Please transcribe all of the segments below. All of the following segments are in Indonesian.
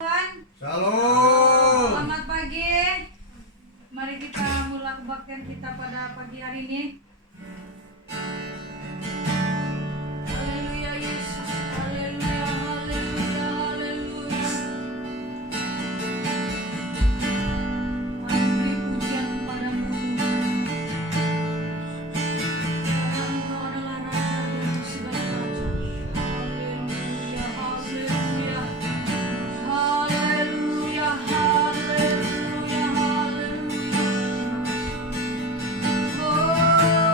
Shalom. Selamat pagi. Mari kita mulai kebaktian kita pada pagi hari ini. Haleluya Yesus. Haleluya, haleluya, haleluya. Mari beri pujian kepadamu. Karena Engkau adalah Raja di atas segala raja. Haleluya, haleluya. Haleluya, haleluya, haleluya. Oh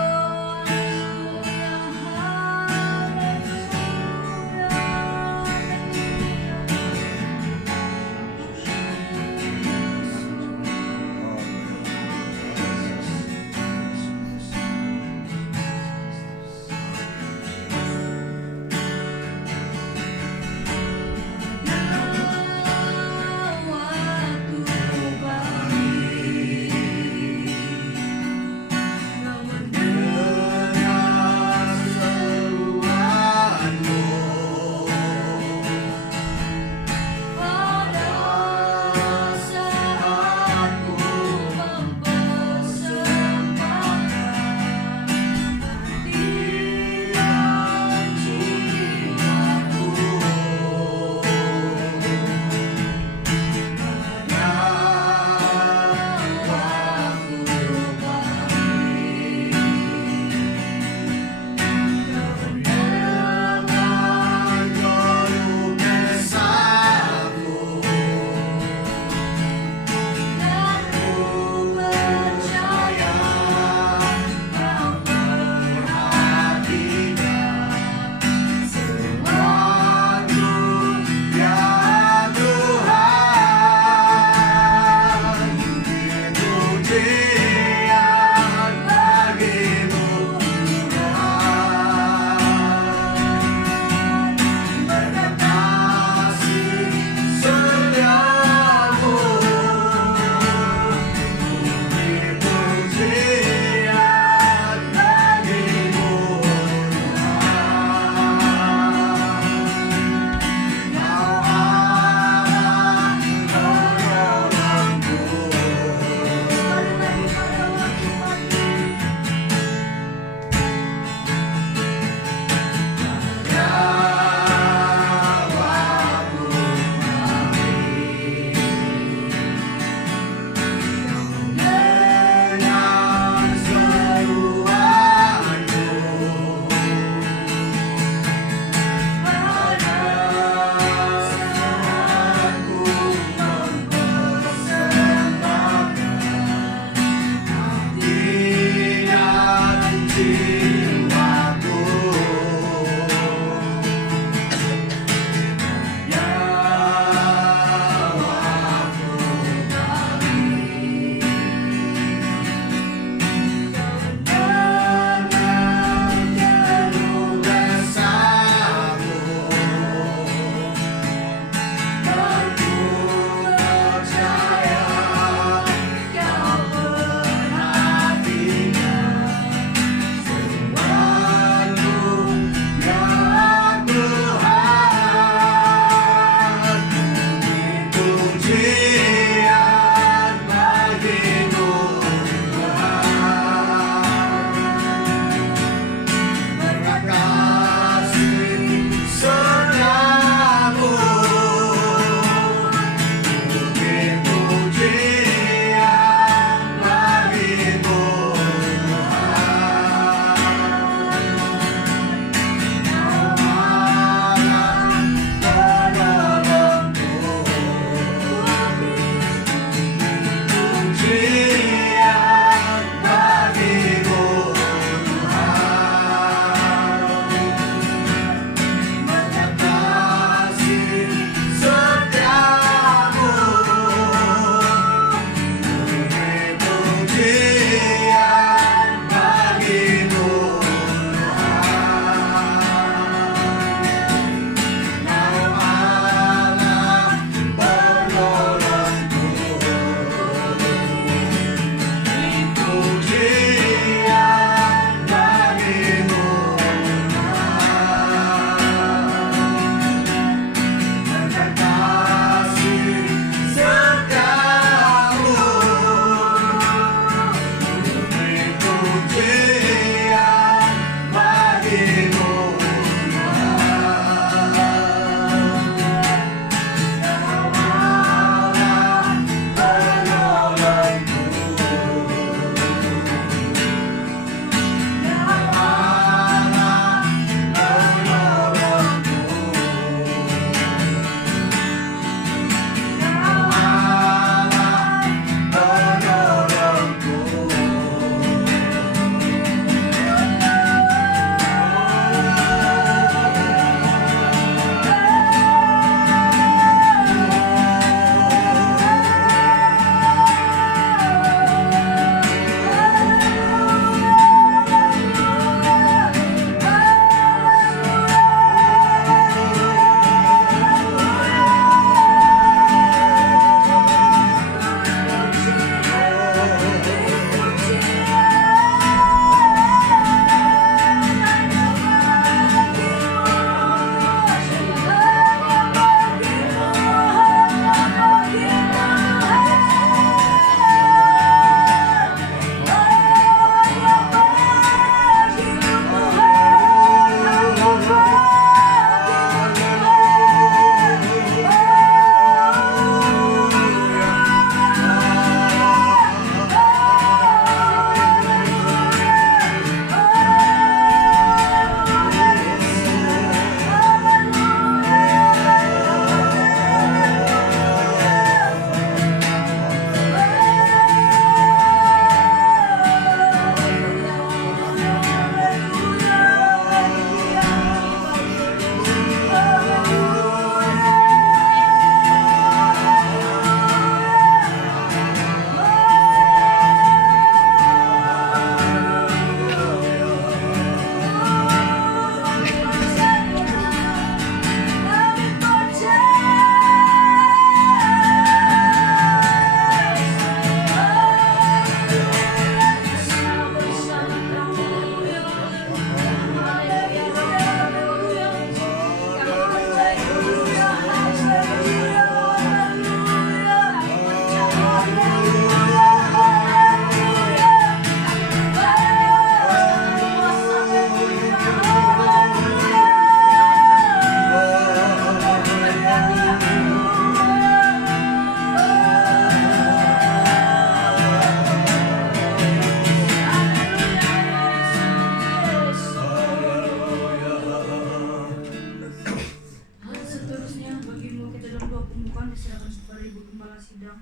Silakan kepada Ibu Gembala Sidang.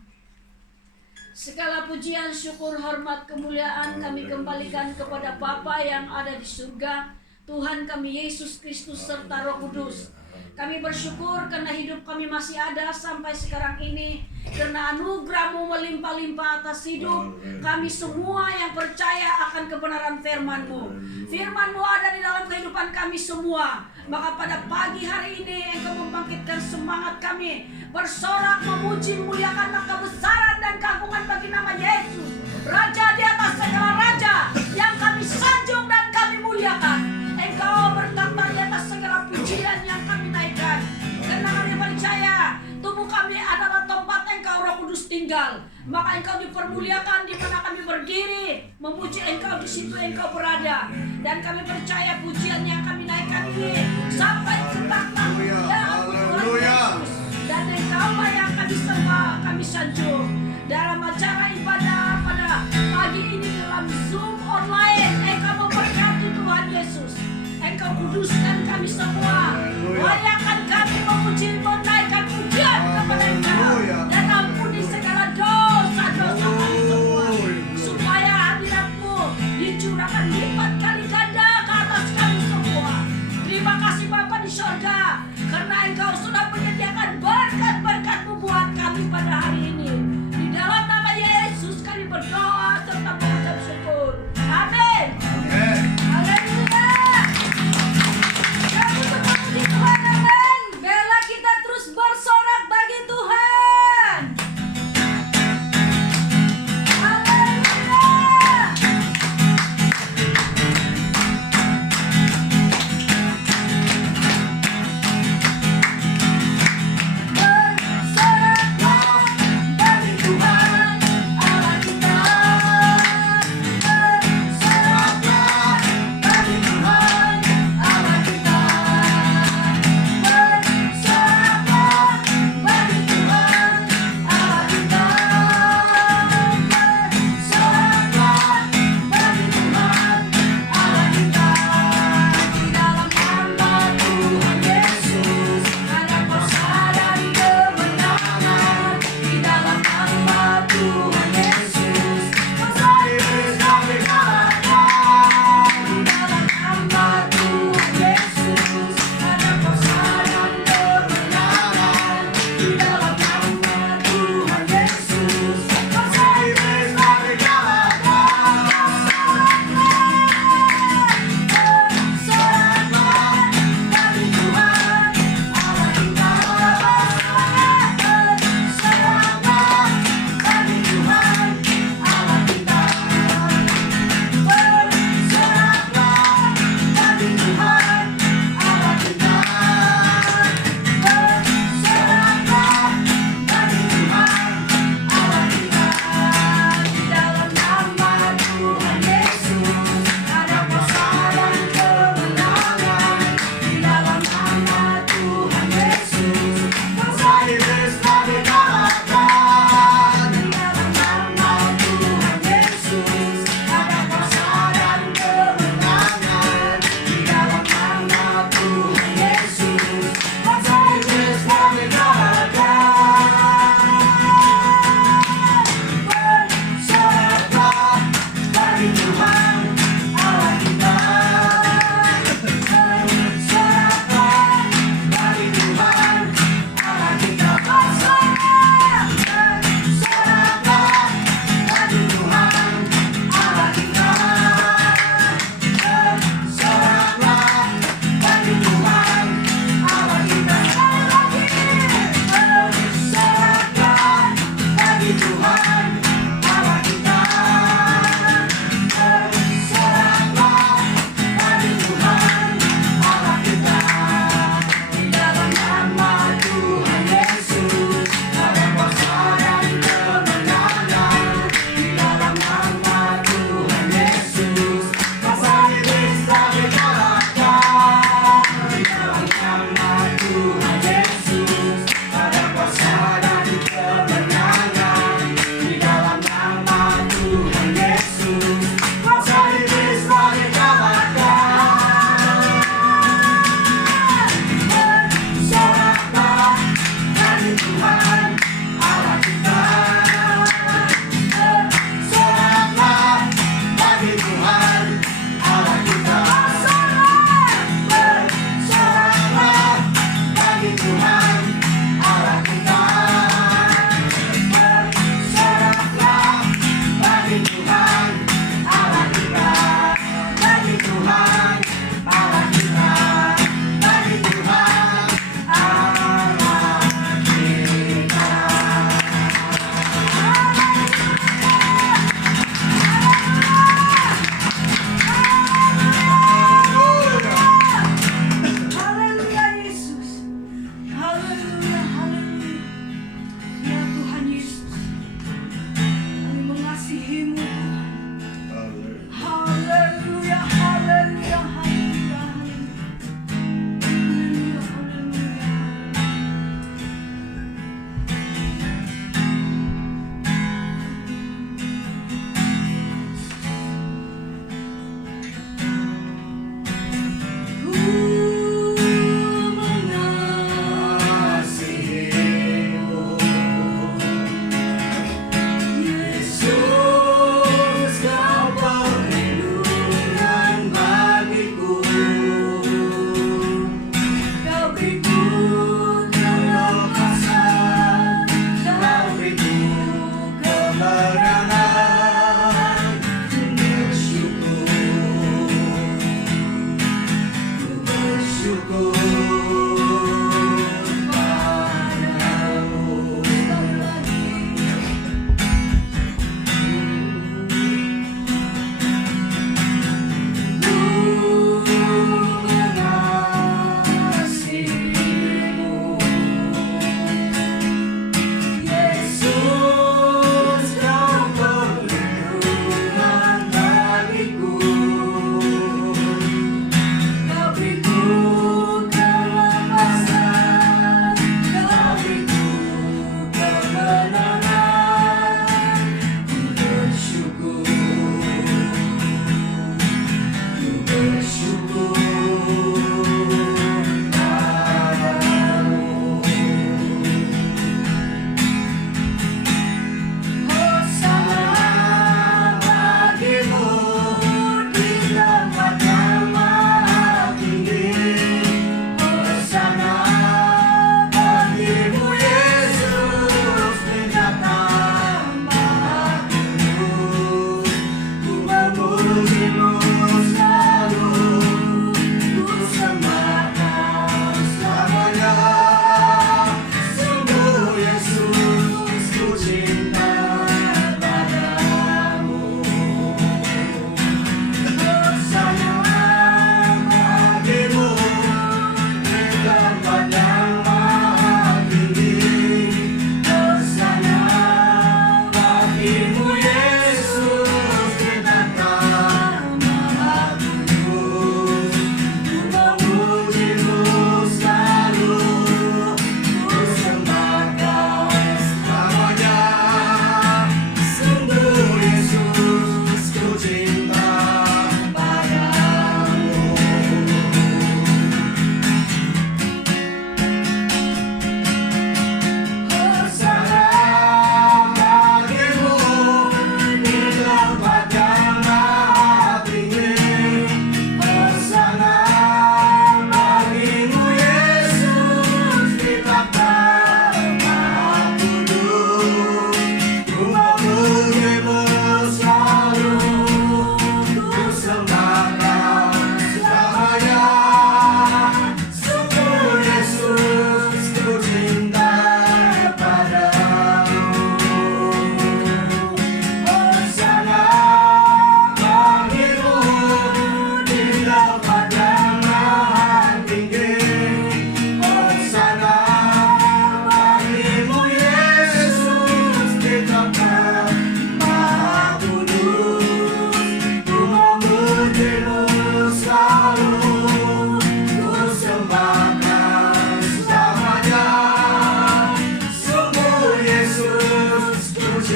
Segala pujian, syukur, hormat, kemuliaan kami kembalikan kepada Bapa yang ada di surga, Tuhan kami Yesus Kristus serta Roh Kudus. Kami bersyukur karena hidup kami masih ada sampai sekarang ini, karena anugerah-Mu melimpah-limpah atas hidup kami semua yang percaya akan kebenaran firman-Mu. Firman-Mu ada di dalam kehidupan kami semua. Maka pada pagi hari ini Engkau membangkitkan semangat kami bersorak memuji memuliakan kebesaran dan keagungan bagi nama Yesus, Raja di atas segala raja, yang kami sanjung dan kami muliakan. Engkau bertata di atas segala pujian yang kami naikkan, karena kami percaya tubuh kami adalah tempat Engkau Roh Kudus tinggal. Maka Engkau dipermuliakan di mana kami berdiri memuji Engkau, di situ Engkau berada. Dan kami percaya pujian yang kami naikkan ini sampai ke tahta ya ampun Tuhan Yesus. Dan Engkaulah yang kami sembah, kami sanjung dalam acara ibadah pada pagi ini dalam Zoom online. Engkau memberkati Tuhan Yesus. Engkau kuduskan kami semua. Layakan kami memuji, menaikkan pujian kepada Engkau, dan ampuni segala dosa-dosa kami semua, supaya hadirat-Mu dicurahkan lipat kali ganda ke atas kami semua. Terima kasih Bapa di surga, karena Engkau sudah menyediakan berkat-berkat-Mu buat kami pada hari ini. Di dalam nama Yesus kami berdoa serta mengucap syukur. Amin. Haleluya. Kamu memuji Tuhan, amin. Bela kita terus.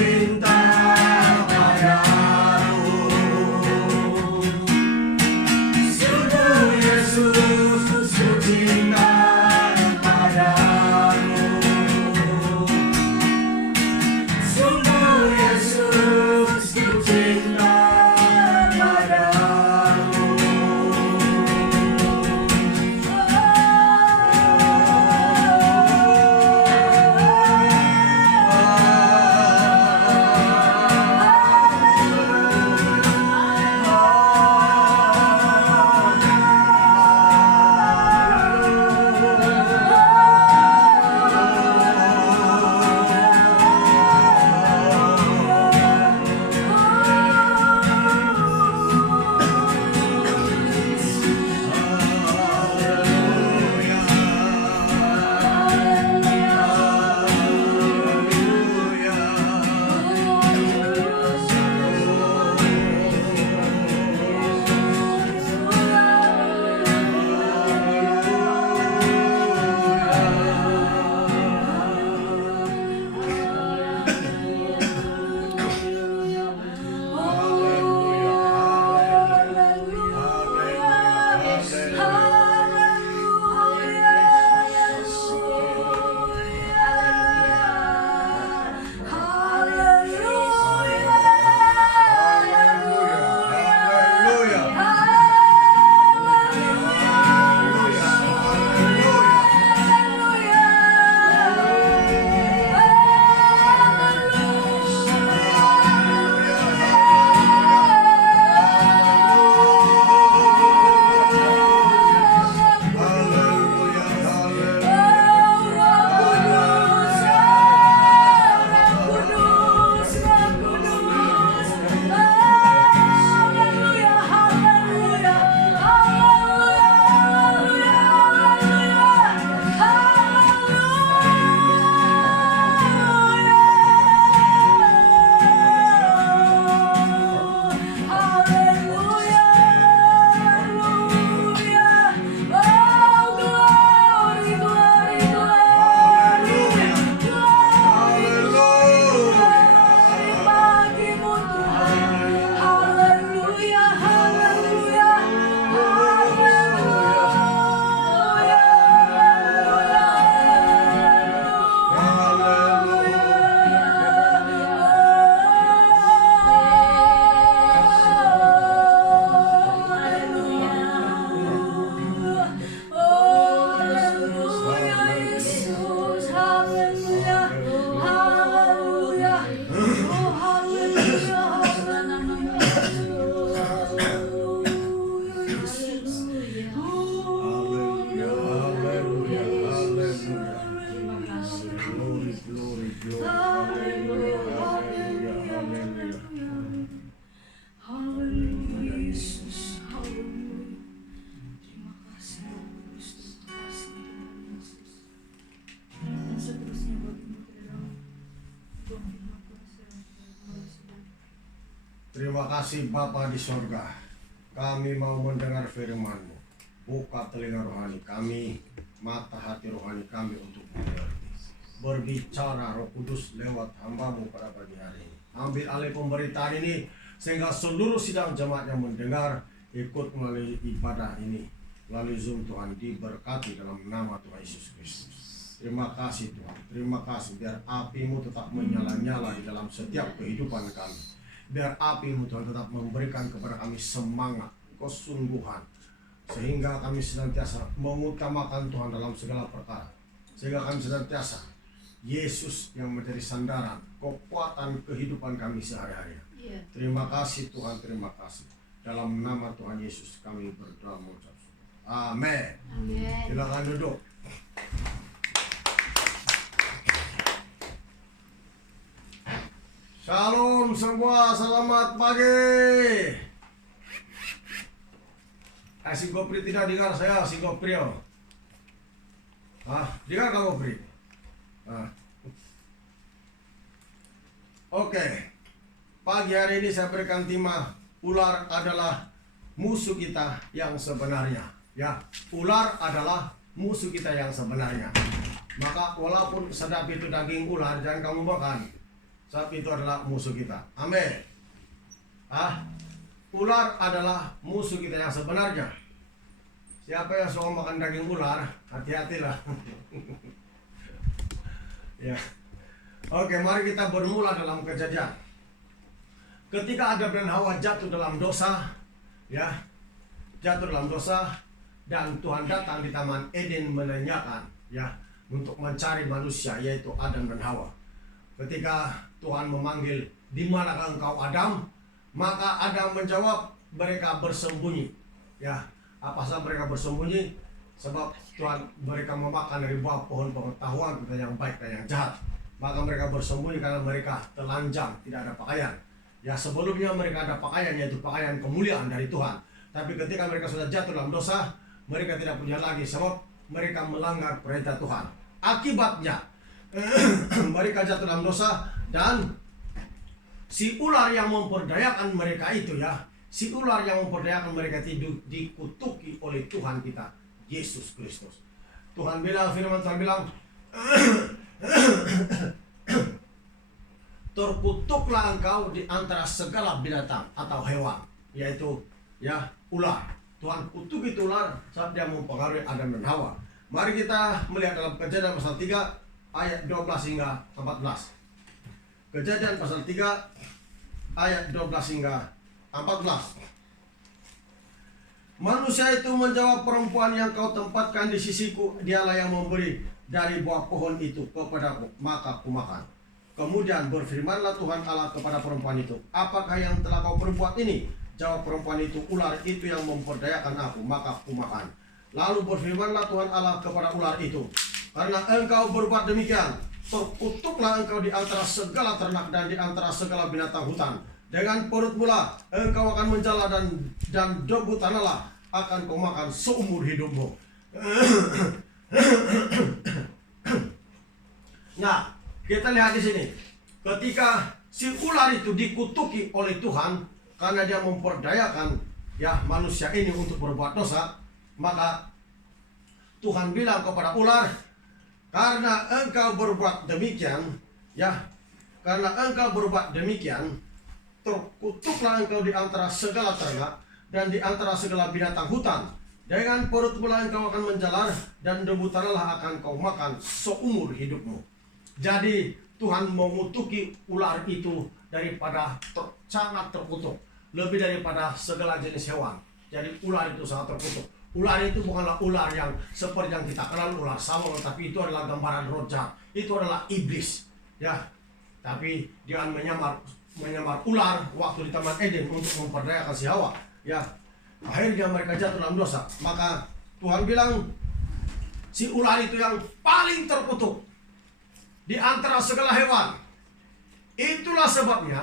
cinta padamu. Sungguh Yesus ku cinta padamu. Sungguh Yesus ku cinta padamu. Terima kasih Bapa di sorga, kami mau mendengar firman-Mu. Buka telinga rohani kami, mata hati rohani kami untuk mengerti. Berbicara Roh Kudus lewat hamba-Mu pada pagi hari ini. Ambil alih pemberitaan ini, sehingga seluruh sidang jemaat yang mendengar ikut melalui ibadah ini, melalui Zoom Tuhan, diberkati dalam nama Tuhan Yesus Kristus. Terima kasih Tuhan, terima kasih, biar api-Mu tetap menyala-nyala di dalam setiap kehidupan kami. Biar api-Mu Tuhan tetap memberikan kepada kami semangat, kesungguhan, sehingga kami senantiasa mengutamakan Tuhan dalam segala perkara. Sehingga kami senantiasa Yesus yang menjadi sandaran, kekuatan kehidupan kami sehari-hari. Terima kasih Tuhan, terima kasih. Dalam nama Tuhan Yesus kami berdoa mengucap syukur. Amin. Silakan duduk. Shalom semua, selamat pagi. Si Gopri tidak dengar saya, si Goprio. Dengar kamu Gopri? Oke. Pagi hari ini saya berikan tema, ular adalah musuh kita yang sebenarnya. Ya, ular adalah musuh kita yang sebenarnya. Maka walaupun sedap itu daging ular, jangan kamu makan. Sebab itu adalah musuh kita. Amin. Ular adalah musuh kita yang sebenarnya. Siapa yang suka makan daging ular, hati-hatilah. Ya. Oke, mari kita bermula dalam Kejadian. Ketika Adam dan Hawa jatuh dalam dosa, ya, jatuh dalam dosa, dan Tuhan datang di Taman Eden menanyakan, ya, untuk mencari manusia, yaitu Adam dan Hawa. Ketika Tuhan memanggil, "Di manakah engkau, Adam?" Maka Adam menjawab, "Mereka bersembunyi." Ya, apa sahaja mereka bersembunyi? Sebab Tuhan mereka memakan dari buah pohon pengetahuan tentang yang baik dan yang jahat. Maka mereka bersembunyi karena mereka telanjang, tidak ada pakaian. Ya, sebelumnya mereka ada pakaian, yaitu pakaian kemuliaan dari Tuhan. Tapi ketika mereka sudah jatuh dalam dosa, mereka tidak punya lagi, sebab mereka melanggar perintah Tuhan. Akibatnya mereka jatuh dalam dosa, dan si ular yang memperdayakan mereka itu, ya, si ular yang memperdayakan mereka itu dikutuki oleh Tuhan kita, Yesus Kristus. Tuhan bilang, firman Tuhan bilang, "Terkutuklah engkau di antara segala binatang atau hewan," yaitu, ya, ular. Tuhan kutuk itu ular saat dia mempengaruhi Adam dan Hawa. Mari kita melihat dalam Kejadian pasal 3 ayat 12 hingga 14. Kejadian pasal 3 ayat 12 hingga 14. "Manusia itu menjawab, perempuan yang kau tempatkan di sisiku, dialah yang memberi dari buah pohon itu kepadaku, maka kumakan. Kemudian berfirmanlah Tuhan Allah kepada perempuan itu, apakah yang telah kau perbuat ini? Jawab perempuan itu, ular itu yang memperdayakan aku, maka kumakan. Lalu berfirmanlah Tuhan Allah kepada ular itu, karena engkau berbuat demikian, terkutuklah engkau di antara segala ternak dan di antara segala binatang hutan. Dengan perutmu lah engkau akan menjala, dan debu tanahlah akan kau makan seumur hidupmu." Nah, kita lihat di sini, ketika si ular itu dikutuki oleh Tuhan karena dia memperdayakan, ya, manusia ini untuk berbuat dosa, maka Tuhan bilang kepada ular, "Karena engkau berbuat demikian, ya, karena engkau berbuat demikian, terkutuklah engkau di antara segala ternak dan di antara segala binatang hutan. Dengan perutmu lah engkau akan menjalar, dan debu tanahlah akan kau makan seumur hidupmu." Jadi Tuhan mengutuki ular itu daripada sangat terkutuk, lebih daripada segala jenis hewan. Jadi ular itu sangat terkutuk. Ular itu bukanlah ular yang seperti yang kita kenal, ular sawang, tapi itu adalah gambaran roh jahat. Itu adalah iblis, ya. Tapi dia menyamar ular waktu di Taman Eden untuk memperdayakan si Hawa, ya. Akhirnya mereka jatuh dalam dosa. Maka Tuhan bilang, si ular itu yang paling terkutuk di antara segala hewan. Itulah sebabnya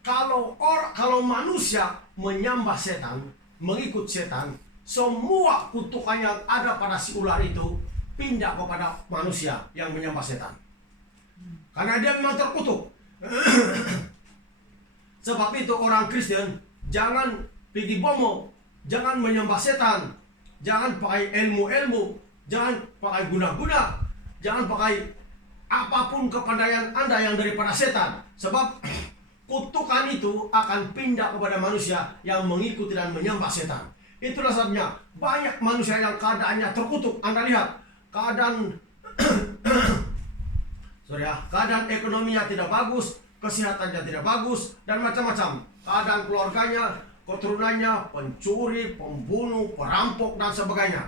kalau manusia menyembah setan, mengikut setan, semua kutukan yang ada pada si ular itu pindah kepada manusia yang menyembah setan. Karena dia memang terkutuk. Sebab itu orang Kristen jangan pergi bomo, jangan menyembah setan, jangan pakai ilmu-ilmu, jangan pakai guna-guna, jangan pakai apapun kepandaian Anda yang daripada setan. Sebab kutukan itu akan pindah kepada manusia yang mengikuti dan menyembah setan. Itulah sebabnya banyak manusia yang keadaannya terkutuk. Anda lihat keadaan keadaan ekonominya tidak bagus, kesehatannya tidak bagus, dan macam-macam. Keadaan keluarganya, keturunannya, pencuri, pembunuh, perampok, dan sebagainya.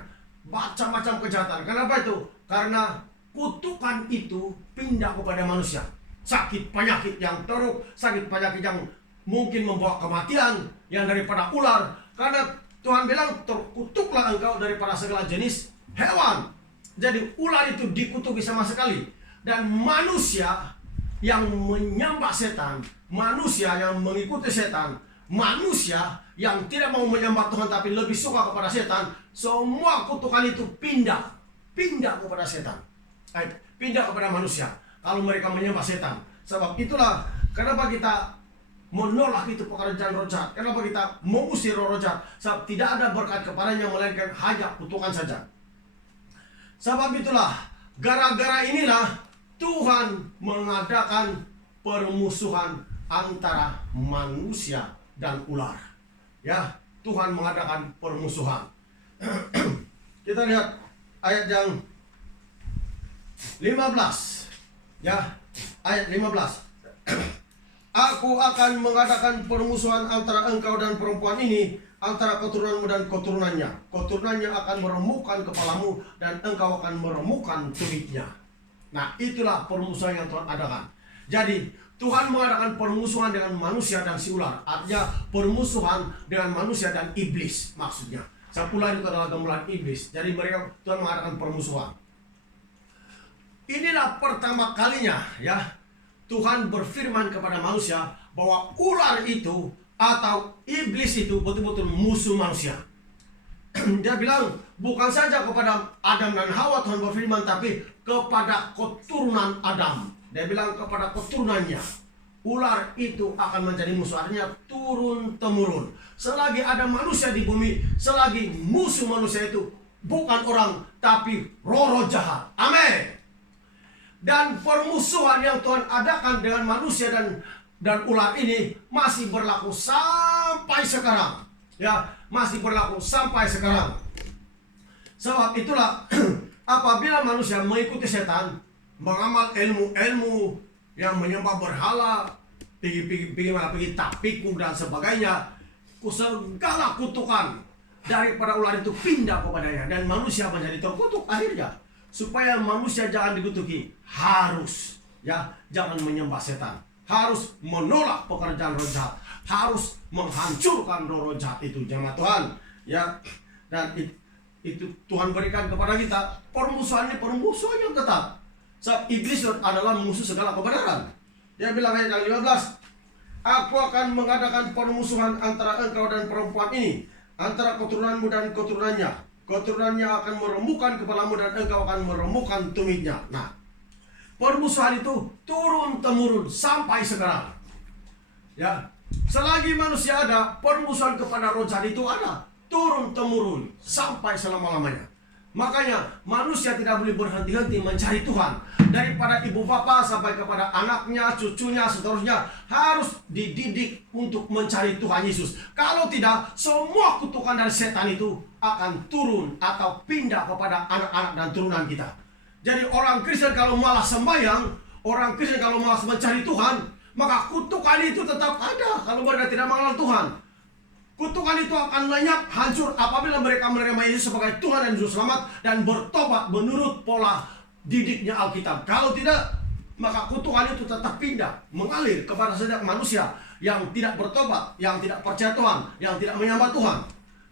Macam-macam kejahatan. Kenapa itu? Karena kutukan itu pindah kepada manusia. Sakit penyakit yang teruk, sakit penyakit yang mungkin membawa kematian, yang daripada ular. Karena Tuhan bilang, terkutuklah engkau daripada segala jenis hewan. Jadi ular itu dikutuki sama sekali. Dan manusia yang menyembah setan, manusia yang mengikuti setan, manusia yang tidak mau menyembah Tuhan tapi lebih suka kepada setan, semua kutukan itu pindah kepada setan, pindah kepada manusia kalau mereka menyembah setan. Sebab itulah kenapa kita menolak itu pekerjaan roh jahat, kenapa kita mengusir roh jahat. Sebab tidak ada berkat kepadanya melainkan hanya kutukan saja. Sebab itulah gara-gara inilah Tuhan mengadakan permusuhan antara manusia dan ular. Ya, Tuhan mengadakan permusuhan. Kita lihat ayat yang 15. Ya, ayat 15. Aku akan mengadakan permusuhan antara engkau dan perempuan ini, antara keturunanmu dan keturunannya. Keturunannya akan meremukkan kepalamu dan engkau akan meremukkan tumitnya. Nah, itulah permusuhan yang Tuhan adakan. Jadi, Tuhan mengadakan permusuhan dengan manusia dan si ular. Artinya permusuhan dengan manusia dan iblis maksudnya. Ular itu adalah gambaran iblis. Jadi mereka, Tuhan mengadakan permusuhan. Inilah pertama kalinya ya Tuhan berfirman kepada manusia bahwa ular itu atau iblis itu betul-betul musuh manusia. Dia bilang bukan saja kepada Adam dan Hawa Tuhan berfirman, tapi kepada keturunan Adam. Dia bilang kepada keturunannya. Ular itu akan menjadi musuh, artinya turun-temurun. Selagi ada manusia di bumi, selagi musuh manusia itu bukan orang, tapi roh-roh jahat. Amin. Dan permusuhan yang Tuhan adakan dengan manusia dan ular ini masih berlaku sampai sekarang. Ya, masih berlaku sampai sekarang. Sebab itulah apabila manusia mengikuti setan, mengamal ilmu-ilmu yang menyembah berhala, pergi tapiku dan sebagainya, segala kutukan daripada ular itu pindah kepadanya dan manusia menjadi terkutuk akhirnya. Supaya manusia jangan dikutuki, harus ya jangan menyembah setan, harus menolak pekerjaan roh jahat, harus menghancurkan roh jahat itu, jemaat Tuhan ya. Dan itu Tuhan berikan kepada kita permusuhan ini, permusuhan yang ketat. Sebab iblis adalah musuh segala kebenaran. Dia bilang ayat yang 15, aku akan mengadakan permusuhan antara engkau dan perempuan ini, antara keturunanmu dan keturunannya. Keturunannya akan meremukkan kepalamu dan engkau akan meremukkan tumitnya. Nah, permusuhan itu turun-temurun sampai sekarang. Ya, selagi manusia ada, permusuhan kepada roh jahat itu ada, turun-temurun sampai selama-lamanya. Makanya manusia tidak boleh berhenti-henti mencari Tuhan. Daripada ibu bapa sampai kepada anaknya, cucunya, seterusnya harus dididik untuk mencari Tuhan Yesus. Kalau tidak, semua kutukan dari setan itu akan turun atau pindah kepada anak-anak dan turunan kita. Jadi orang Kristen kalau malas sembahyang, orang Kristen kalau malas mencari Tuhan, maka kutukan itu tetap ada kalau mereka tidak mengenal Tuhan. Kutukan itu akan lenyap, hancur apabila mereka menerima Yesus sebagai Tuhan dan Juru Selamat dan bertobat menurut pola didiknya Alkitab. Kalau tidak, maka kutukan itu tetap pindah, mengalir kepada setiap manusia yang tidak bertobat, yang tidak percaya Tuhan, yang tidak menyembah Tuhan.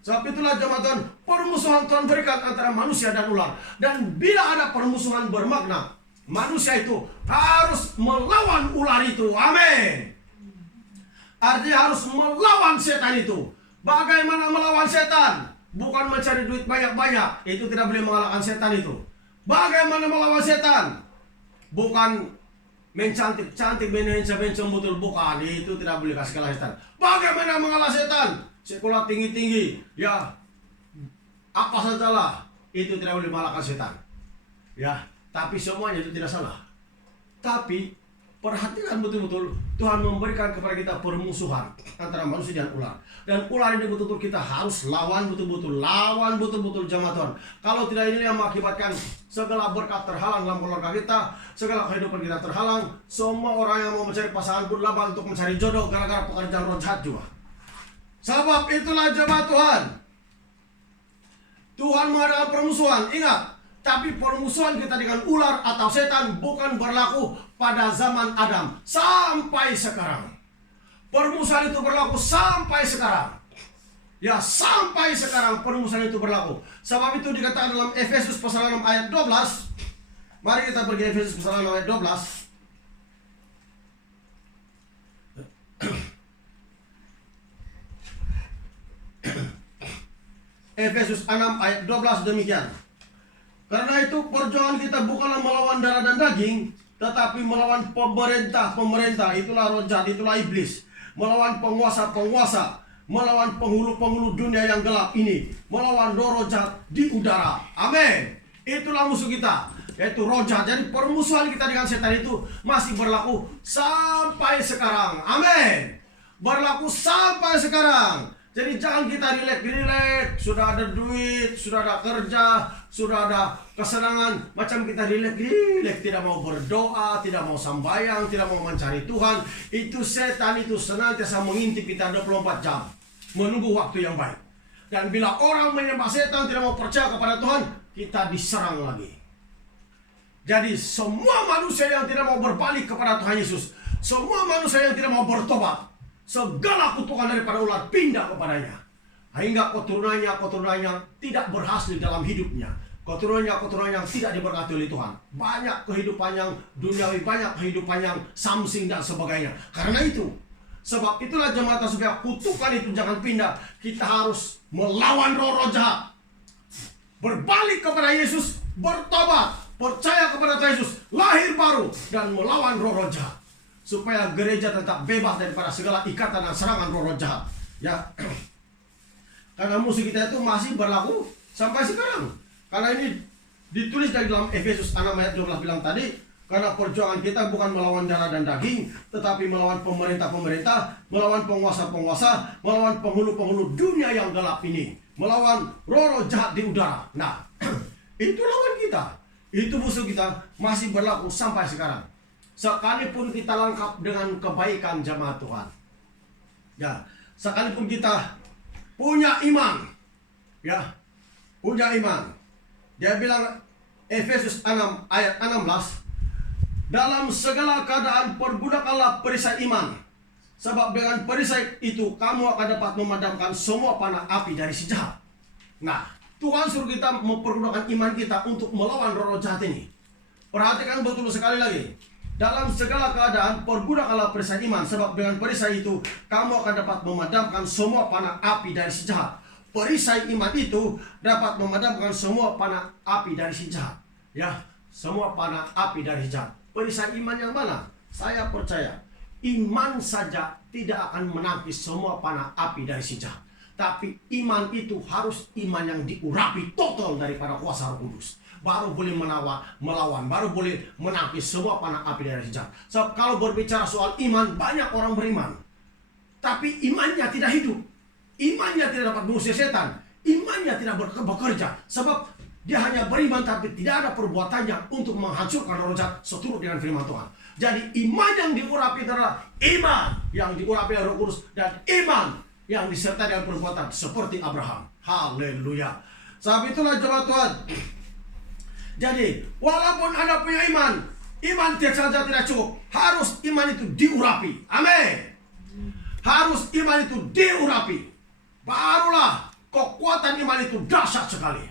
Sebab itulah jemaat Tuhan, permusuhan Tuhan berikan antara manusia dan ular. Dan bila ada permusuhan bermakna, manusia itu harus melawan ular itu. Amin. Artinya harus melawan setan itu. Bagaimana melawan setan? Bukan mencari duit banyak-banyak. Itu tidak boleh mengalahkan setan itu. Bagaimana melawan setan? Bukan mencantik-cantik, mencem betul. Bukan. Itu tidak boleh kasih kalah setan. Bagaimana mengalah setan? Sekolah tinggi-tinggi. Ya, apa sajalah. Itu tidak boleh mengalahkan setan. Ya, tapi semuanya itu tidak salah. Tapi perhatikan betul-betul, Tuhan memberikan kepada kita permusuhan antara manusia dan ular. Dan ular ini betul-betul kita harus lawan betul-betul. Lawan betul-betul jemaat Tuhan. Kalau tidak, ini yang mengakibatkan segala berkat terhalang dalam keluarga kita, segala kehidupan kita terhalang. Semua orang yang mau mencari pasangan pun lama untuk mencari jodoh gara-gara pekerjaan roh jahat juga. Sebab itulah jemaat Tuhan, Tuhan mengadakan permusuhan. Ingat, tapi permusuhan kita dengan ular atau setan bukan berlaku pada zaman Adam sampai sekarang. Permusuhan itu berlaku sampai sekarang. Ya, sampai sekarang permusuhan itu berlaku. Sebab itu dikatakan dalam Efesus pasal 6 ayat 12. Mari kita pergi Efesus pasal 6 ayat 12. Efesus 6 ayat 12 demikian. Karena itu perjuangan kita bukanlah melawan darah dan daging, tetapi melawan pemerintah, itulah roh jahat, itulah iblis. Melawan penguasa-penguasa, melawan penghulu-penghulu dunia yang gelap ini, melawan roh jahat di udara. Amin. Itulah musuh kita. yaitu roh jahat. Jadi permusuhan kita dengan setan itu masih berlaku sampai sekarang. Amin. Berlaku sampai sekarang. Jadi jangan kita rileks, sudah ada duit, sudah ada kerja, sudah ada kesenangan, macam kita rileks, tidak mau berdoa, tidak mau sembahyang, tidak mau mencari Tuhan. Itu setan itu senantiasa mengintip kita 24 jam, menunggu waktu yang baik. Dan bila orang menyembah setan, tidak mau percaya kepada Tuhan, kita diserang lagi. Jadi semua manusia yang tidak mau berbalik kepada Tuhan Yesus, semua manusia yang tidak mau bertobat, segala kutukan daripada ular pindah kepadanya. Hingga keturunannya tidak berhasil dalam hidupnya. Keturunannya tidak diberkati oleh Tuhan. Banyak kehidupan yang duniawi, banyak kehidupan yang samsing dan sebagainya. Karena itu, sebab itulah jemaat supaya kutukan itu jangan pindah. Kita harus melawan roh-roh jahat. Berbalik kepada Yesus, bertobat, percaya kepada Tuhan Yesus, lahir baru, dan melawan roh-roh jahat. Supaya gereja tetap bebas daripada segala ikatan dan serangan roh-roh jahat. Ya, karena musuh kita itu masih berlaku sampai sekarang. Karena ini ditulis dari dalam Efesus 6 ayat 12 bilang tadi, karena perjuangan kita bukan melawan darah dan daging, tetapi melawan pemerintah-pemerintah, melawan penguasa-penguasa, melawan penghulu-penghulu dunia yang gelap ini, melawan roh-roh jahat di udara. Nah, itu lawan kita. Itu musuh kita masih berlaku sampai sekarang. Sekalipun kita lengkap dengan kebaikan jemaat Tuhan, ya, sekalipun kita punya iman, ya, punya iman. Dia bilang Efesus 6 ayat 16, dalam segala keadaan pergunakanlah perisai iman, sebab dengan perisai itu kamu akan dapat memadamkan semua panah api dari si jahat. Nah, Tuhan suruh kita mempergunakan iman kita untuk melawan roh-roh jahat ini. Perhatikan betul sekali lagi. Dalam segala keadaan pergunakanlah perisai iman, sebab dengan perisai itu kamu akan dapat memadamkan semua panah api dari si jahat. Perisai iman itu dapat memadamkan semua panah api dari si jahat. Ya, semua panah api dari si jahat. Perisai iman yang mana? Saya percaya iman saja tidak akan menangkis semua panah api dari si jahat. Tapi iman itu harus iman yang diurapi total daripada kuasa Roh Kudus. Baru boleh melawan, baru boleh menangkis semua panah api dari si jahat. Sebab kalau berbicara soal iman, banyak orang beriman, tapi imannya tidak hidup. Imannya tidak dapat mengusir setan. Imannya tidak bekerja. Sebab dia hanya beriman tapi tidak ada perbuatannya untuk menghancurkan roh jahat seturut dengan firman Tuhan. Jadi iman yang diurapi adalah iman yang diurapi oleh Roh Kudus, dan iman yang disertai dengan perbuatan seperti Abraham. Haleluya. Sebab itulah jemaat Tuhan. Jadi, walaupun Anda punya iman saja tidak cukup. Harus iman itu diurapi. Amin. Harus iman itu diurapi. Barulah kekuatan iman itu dahsyat sekali.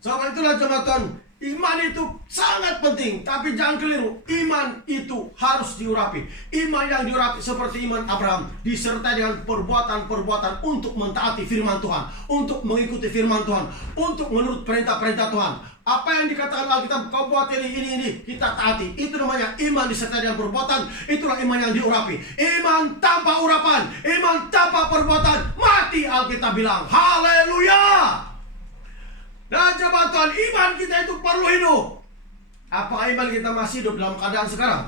Sebab itulah jemaat Tuhan, iman itu sangat penting. Tapi jangan keliru, iman itu harus diurapi. Iman yang diurapi seperti iman Abraham, disertai dengan perbuatan-perbuatan untuk mentaati firman Tuhan, untuk mengikuti firman Tuhan, untuk menurut perintah-perintah Tuhan. Apa yang dikatakan Alkitab, kau buat ini, kita taati. Itu namanya iman disertai dengan perbuatan. Itulah iman yang diurapi. Iman tanpa urapan, iman tanpa perbuatan, mati, Alkitab bilang. Haleluya. Dan jemaat Tuhan, iman kita itu perlu hidup. Apakah iman kita masih hidup dalam keadaan sekarang?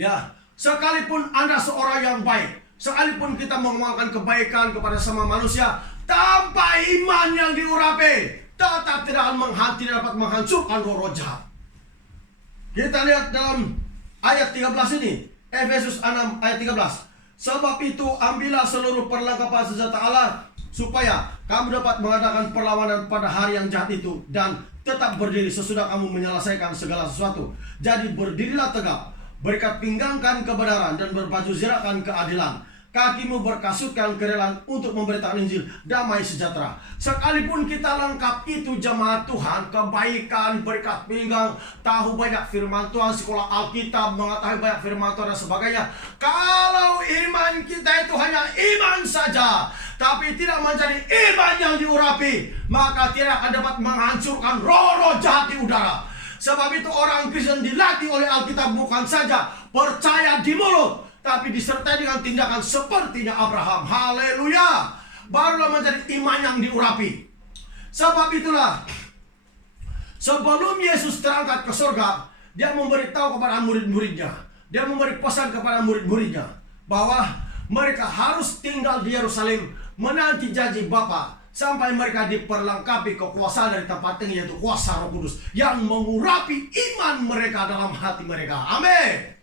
Ya, sekalipun Anda seorang yang baik, sekalipun kita mengamalkan kebaikan kepada semua manusia, tanpa iman yang diurapi, tetap tidak dapat menghancurkan roh-roh jahat. Kita lihat dalam ayat 13 ini, Efesus 6 ayat 13. Sebab itu ambillah seluruh perlengkapan senjata Allah, supaya kamu dapat mengadakan perlawanan pada hari yang jahat itu, dan tetap berdiri sesudah kamu menyelesaikan segala sesuatu. Jadi berdirilah tegap, berikat pinggangkan kebenaran, dan berbaju zirahkan keadilan. Kakimu berkasutkan kerelaan untuk memberitakan Injil damai sejahtera. Sekalipun kita lengkap itu jemaat Tuhan, kebaikan, berikat pinggang, tahu banyak firman Tuhan, sekolah Alkitab, mengetahui banyak firman Tuhan dan sebagainya. Kalau iman kita itu hanya iman saja, tapi tidak menjadi iman yang diurapi, maka tidak akan dapat menghancurkan roh-roh jahat di udara. Sebab itu orang Kristen dilatih oleh Alkitab bukan saja percaya di mulut, tapi disertai dengan tindakan sepertinya Abraham. Haleluya. Barulah menjadi iman yang diurapi. Sebab itulah Sebelum Yesus terangkat ke surga, dia memberitahu kepada murid-muridnya, dia memberi pesan kepada murid-muridnya bahwa mereka harus tinggal di Yerusalem menanti janji Bapa sampai mereka diperlengkapi kekuasaan dari tempat tinggi, yaitu kuasa Roh Kudus yang mengurapi iman mereka dalam hati mereka. Amin.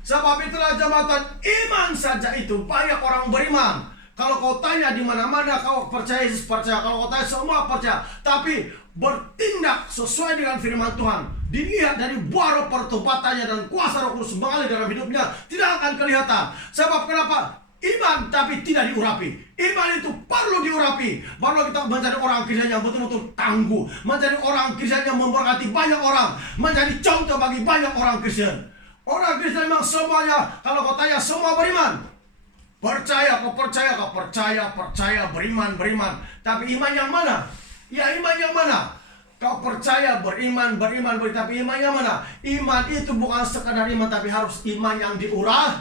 Sebab itulah jemaat Tuhan, iman saja itu banyak orang beriman. Kalau kau tanya di mana-mana, kau percaya Yesus, percaya. Kalau kau tanya, semua percaya. Tapi bertindak sesuai dengan firman Tuhan, dilihat dari buah roh pertobatannya dan kuasa Roh Kudus mengalir dalam hidupnya, tidak akan kelihatan. Sebab kenapa? Iman tapi tidak diurapi. Iman itu perlu diurapi. Baru kita menjadi orang Kristen yang betul-betul tangguh, menjadi orang Kristen yang memberkati banyak orang, menjadi contoh bagi banyak orang Kristen. Orang Kristen memang semuanya, kalau kau tanya, semua beriman. Percaya, kau percaya, beriman. Tapi iman yang mana? Ya, iman yang mana? Kau percaya, beriman, tapi iman yang mana? Iman itu bukan sekadar iman, tapi harus iman yang diurah.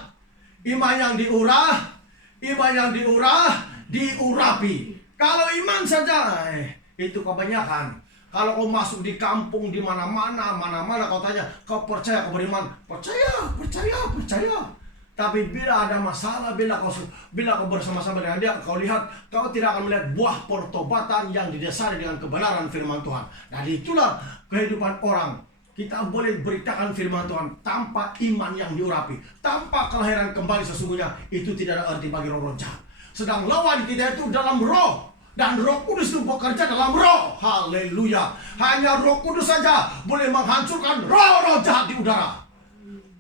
Iman yang diurapi. Kalau iman saja, itu kebanyakan. Kalau kau masuk di kampung, di mana-mana kau tanya, kau percaya, kau beriman? Percaya. Tapi bila ada masalah, bila kau bersama-sama dengan dia, kau lihat, kau tidak akan melihat buah pertobatan yang didasari dengan kebenaran firman Tuhan. Dan itulah kehidupan orang. Kita boleh beritakan firman Tuhan tanpa iman yang diurapi, tanpa kelahiran kembali sesungguhnya, itu tidak ada arti bagi roh-roh jahat. Sedang lawan kita itu dalam roh, dan Roh Kudus itu bekerja dalam roh. Haleluya. Hanya Roh Kudus saja boleh menghancurkan roh-roh jahat di udara.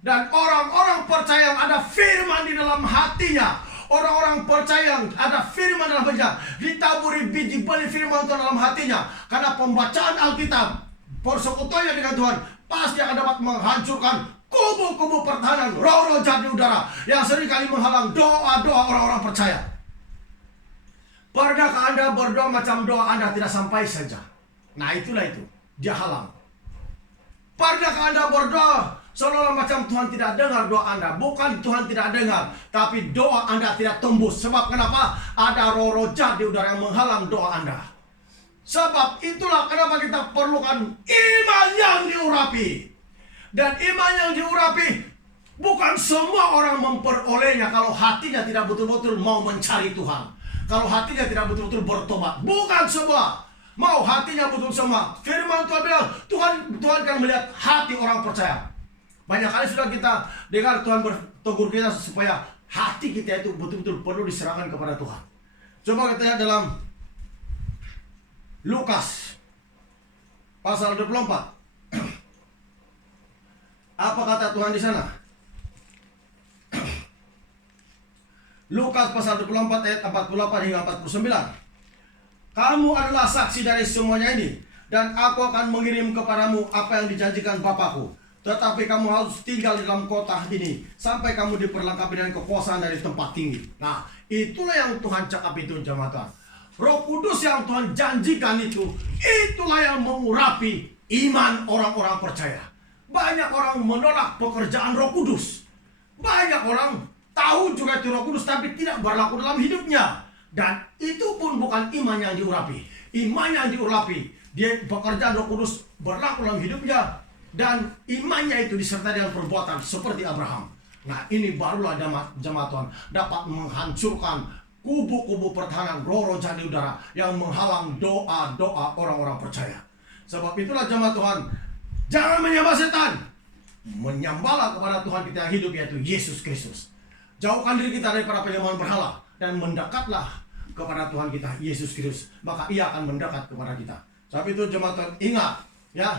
Dan orang-orang percaya yang ada firman di dalam hatinya, orang-orang percaya yang ada firman dalam hatinya, ditaburi biji benih firman Tuhan dalam hatinya, karena pembacaan Alkitab, persekutuannya dengan Tuhan, pasti akan dapat menghancurkan kubu-kubu pertahanan roh-roh jahat di udara yang seringkali menghalang doa-doa orang-orang percaya. Pernahkah Anda berdoa macam doa Anda tidak sampai saja? Nah, itulah itu, dia halang. Pernahkah Anda berdoa seolah-olah macam Tuhan tidak dengar doa Anda? Bukan Tuhan tidak dengar, tapi doa Anda tidak tembus. Sebab kenapa? Ada roh-roh jahat di udara yang menghalang doa Anda. Sebab itulah kenapa kita perlukan iman yang diurapi. Dan iman yang diurapi, bukan semua orang memperolehnya kalau hatinya tidak betul-betul mau mencari Tuhan. Kalau hatinya tidak betul-betul bertobat. Bukan semua mau hatinya betul semua. Firman Tuhan bilang, Tuhan kan melihat hati orang percaya. Banyak kali sudah kita dengar Tuhan bertegur kita supaya hati kita itu betul-betul perlu diserahkan kepada Tuhan. Coba kita lihat dalam Lukas pasal 24. Apa kata Tuhan di sana? Lukas pasal 24 ayat 48 hingga 49. Kamu adalah saksi dari semuanya ini, dan aku akan mengirim kepadamu apa yang dijanjikan Bapakku. Tetapi kamu harus tinggal di dalam kota ini sampai kamu diperlengkapi dengan kekuasaan dari tempat tinggi. Nah, itulah yang Tuhan cakap itu, jemaat Tuhan. Roh Kudus yang Tuhan janjikan itu, itulah yang mengurapi iman orang-orang percaya. Banyak orang menolak pekerjaan Roh Kudus. Banyak orang tahu juga itu Roh Kudus, tapi tidak berlaku dalam hidupnya. Dan itu pun bukan iman yang diurapi. Iman yang diurapi, dia pekerjaan Roh Kudus berlaku dalam hidupnya, dan imannya itu disertai dengan perbuatan seperti Abraham. Nah, ini barulah jemaat Tuhan dapat menghancurkan kubu-kubu pertahanan roh-roh jahat di udara yang menghalang doa-doa orang-orang percaya. Sebab itulah jemaat Tuhan, jangan menyembah setan, menyembahlah kepada Tuhan kita yang hidup, yaitu Yesus Kristus. Jauhkan diri kita dari para penyembahan berhala dan mendekatlah kepada Tuhan kita Yesus Kristus, maka Ia akan mendekat kepada kita. Sebab itu jemaat Tuhan, ingat ya,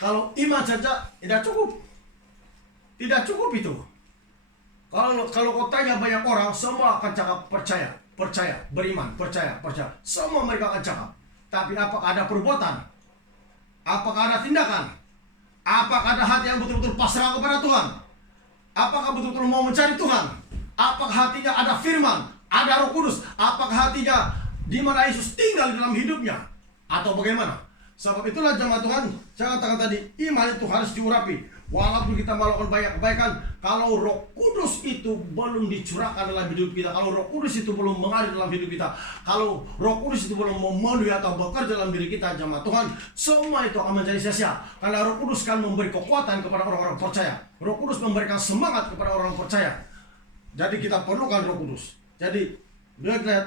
kalau iman saja tidak cukup. Tidak cukup itu. Kalau kau tanya banyak orang, semua akan cakap percaya, beriman, percaya. Semua mereka akan cakap. Tapi apakah ada perbuatan? Apakah ada tindakan? Apakah ada hati yang betul-betul pasrah kepada Tuhan? Apakah betul-betul mau mencari Tuhan? Apakah hatinya ada firman, ada Roh Kudus? Apakah hatinya di mana Yesus tinggal di dalam hidupnya? Atau bagaimana? Sebab itulah jemaat Tuhan, saya katakan tadi, iman itu harus diurapi. Walaupun kita melakukan banyak kebaikan, kalau Roh Kudus itu belum dicurahkan dalam hidup kita, kalau Roh Kudus itu belum mengalir dalam hidup kita, kalau Roh Kudus itu belum memenuhi atau bekerja dalam diri kita, jemaat Tuhan, semua itu akan menjadi sia-sia. Karena Roh Kudus kan memberi kekuatan kepada orang-orang percaya. Roh Kudus memberikan semangat kepada orang percaya. Jadi kita perlukan Roh Kudus. Jadi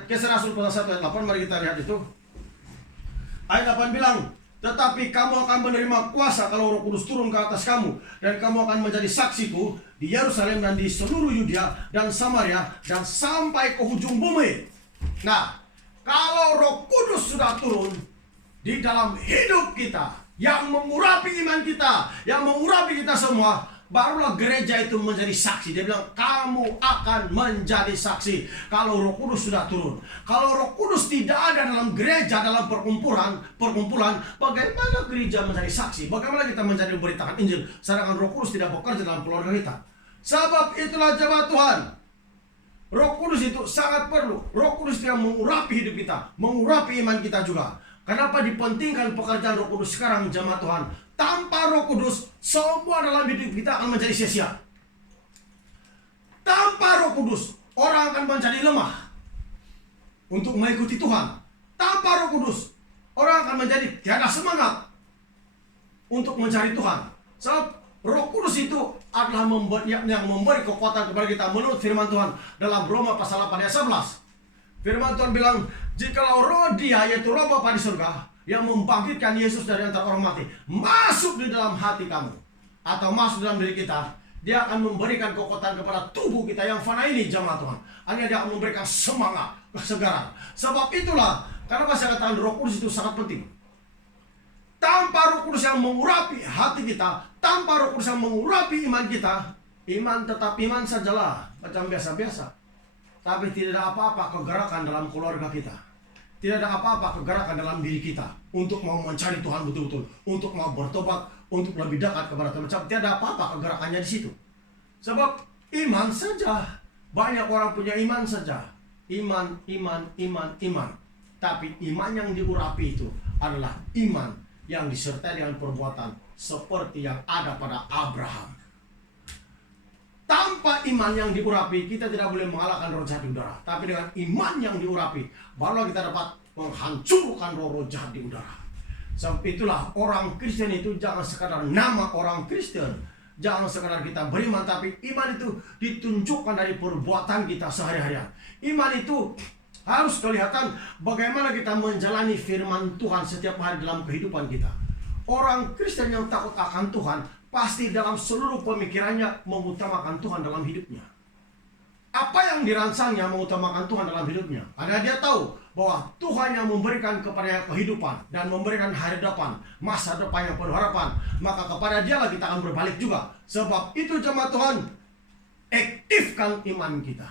Kisah Rasul pasal 1 ayat 8, mari kita lihat itu. Ayat 8 bilang, tetapi kamu akan menerima kuasa kalau Roh Kudus turun ke atas kamu, dan kamu akan menjadi saksiku di Yerusalem dan di seluruh Yudea dan Samaria dan sampai ke ujung bumi. Nah, kalau Roh Kudus sudah turun di dalam hidup kita, yang mengurapi iman kita, yang mengurapi kita semua, barulah gereja itu menjadi saksi. Dia bilang, kamu akan menjadi saksi kalau Roh Kudus sudah turun. Kalau Roh Kudus tidak ada dalam gereja, dalam perkumpulan, bagaimana gereja menjadi saksi? Bagaimana kita menjadi memberitakan Injil sedangkan Roh Kudus tidak bekerja dalam keluarga kita? Sebab itulah jemaat Tuhan, Roh Kudus itu sangat perlu. Roh Kudus yang mengurapi hidup kita, mengurapi iman kita juga. Kenapa dipentingkan pekerjaan Roh Kudus sekarang, jemaat Tuhan? Tanpa Roh Kudus, semua dalam hidup kita akan menjadi sia-sia. Tanpa Roh Kudus, orang akan menjadi lemah untuk mengikuti Tuhan. Tanpa Roh Kudus, orang akan menjadi tiada semangat untuk mencari Tuhan. Sebab Roh Kudus itu adalah yang memberi kekuatan kepada kita menurut firman Tuhan dalam Roma pasal 8 ayat 11. Firman Tuhan bilang, jikalau roh Dia, yaitu roh Bapa di surga, yang membangkitkan Yesus dari antara orang mati, masuk di dalam hati kamu, atau masuk dalam diri kita, Dia akan memberikan kekuatan kepada tubuh kita yang fana ini, jemaat Tuhan. Hanya Dia akan memberikan semangat, kesegaran. Sebab itulah, kenapa saya katakan Roh Kudus itu sangat penting. Tanpa Roh Kudus yang mengurapi hati kita, tanpa Roh Kudus yang mengurapi iman kita, iman tetap iman sajalah, macam biasa-biasa. Tapi tidak ada apa-apa kegerakan dalam keluarga kita. Tidak ada apa-apa kegerakan dalam diri kita untuk mau mencari Tuhan betul-betul, untuk mau bertobat, untuk lebih dekat kepada Tuhan. Tidak ada apa-apa kegerakannya di situ. Sebab iman saja. Banyak orang punya iman saja. Iman. Tapi iman yang diurapi itu adalah iman yang disertai dengan perbuatan seperti yang ada pada Abraham. Tanpa iman yang diurapi, kita tidak boleh mengalahkan roh jahat di udara. Tapi dengan iman yang diurapi, barulah kita dapat menghancurkan roh-roh jahat di udara. Sebab itulah orang Kristen itu jangan sekadar nama orang Kristen, jangan sekadar kita beriman, tapi iman itu ditunjukkan dari perbuatan kita sehari-harian. Iman itu harus kelihatan bagaimana kita menjalani firman Tuhan setiap hari dalam kehidupan kita. Orang Kristen yang takut akan Tuhan pasti dalam seluruh pemikirannya mengutamakan Tuhan dalam hidupnya. Apa yang dirangsangnya mengutamakan Tuhan dalam hidupnya? Karena dia tahu bahwa Tuhan yang memberikan kepada kehidupan dan memberikan hari depan, masa depan yang penuh harapan, maka kepada Dialah kita akan berbalik juga. Sebab itu jemaat Tuhan, aktifkan iman kita.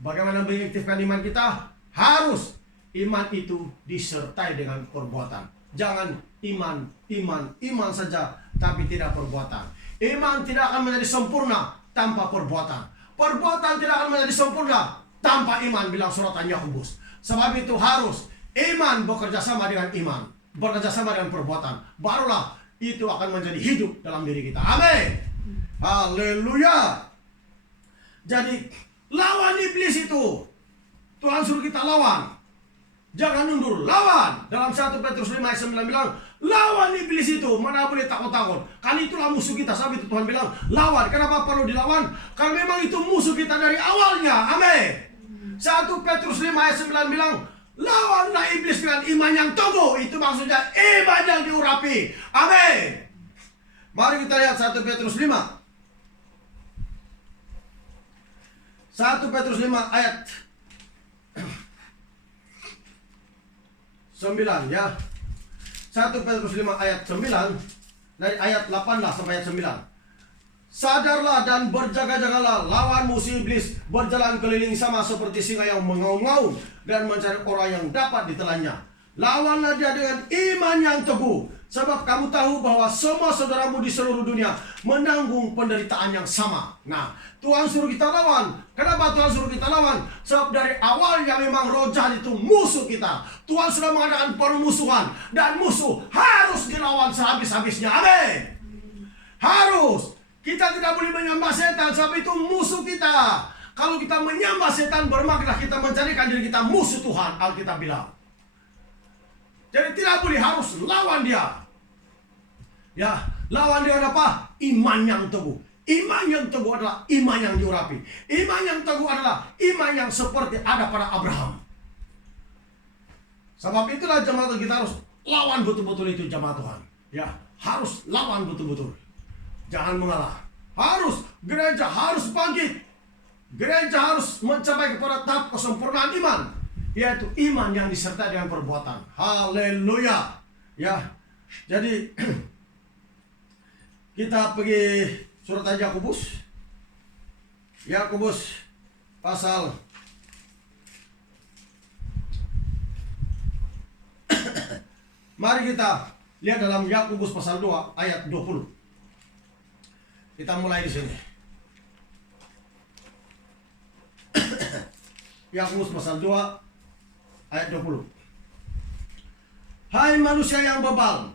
Bagaimana mengaktifkan iman kita? Harus iman itu disertai dengan perbuatan. Jangan iman saja tapi tidak perbuatan. Iman tidak akan menjadi sempurna tanpa perbuatan. Perbuatan tidak akan menjadi sempurna tanpa iman, bilang suratan Yakobus. Sebab itu harus iman bekerja sama dengan iman, bekerja sama dengan perbuatan. Barulah itu akan menjadi hidup dalam diri kita. Amin. Haleluya. Jadi lawan iblis itu Tuhan suruh kita lawan. Jangan mundur, lawan. Dalam 1 Petrus 5 ayat 9 bilang, lawan iblis itu, mana boleh takut-takut. Kan itulah musuh kita. Sebab itu Tuhan bilang, lawan. Kenapa perlu dilawan? Karena memang itu musuh kita dari awalnya. Amin. 1 Petrus 5 ayat 9 bilang, lawanlah iblis dengan iman yang teguh. Itu maksudnya iman yang diurapi. Amin. Mari kita lihat 1 Petrus 5. 1 Petrus 5 ayat 9 ya. 1 Petrus 5 ayat 9, dari ayat 18 sampai ayat 9. Sadarlah dan berjaga-jagalah, lawan musuh iblis berjalan keliling sama seperti singa yang mengaum-ngaum dan mencari orang yang dapat ditelannya. Lawanlah dia dengan iman yang teguh, sebab kamu tahu bahwa semua saudaramu di seluruh dunia menanggung penderitaan yang sama. Nah, Tuhan suruh kita lawan. Kenapa Tuhan suruh kita lawan? Sebab dari awalnya memang roh jahat itu musuh kita. Tuhan sudah mengadakan permusuhan, dan musuh harus dilawan sehabis-habisnya. Amin. Harus. Kita tidak boleh menyembah setan, sebab itu musuh kita. Kalau kita menyembah setan, bermakna kita mencarikan diri kita musuh Tuhan, Alkitab bilang. Jadi tidak boleh, harus lawan dia. Ya, lawan dia apa? Iman yang teguh. Iman yang teguh adalah iman yang diurapi. Iman yang teguh adalah iman yang seperti ada pada Abraham. Sebab itulah jemaat kita harus lawan betul-betul itu, jemaat Tuhan. Ya, harus lawan betul-betul. Jangan mengalah. Harus, gereja harus bangkit. Gereja harus mencapai kepada tahap kesempurnaan iman, yaitu iman yang disertai dengan perbuatan. Haleluya. Ya. Jadi kita pergi surat Yakobus. Yakobus pasal mari kita lihat dalam Yakobus pasal 2 ayat 20. Kita mulai di sini. Yakobus pasal 2 ayat 20. Hai manusia yang bebal,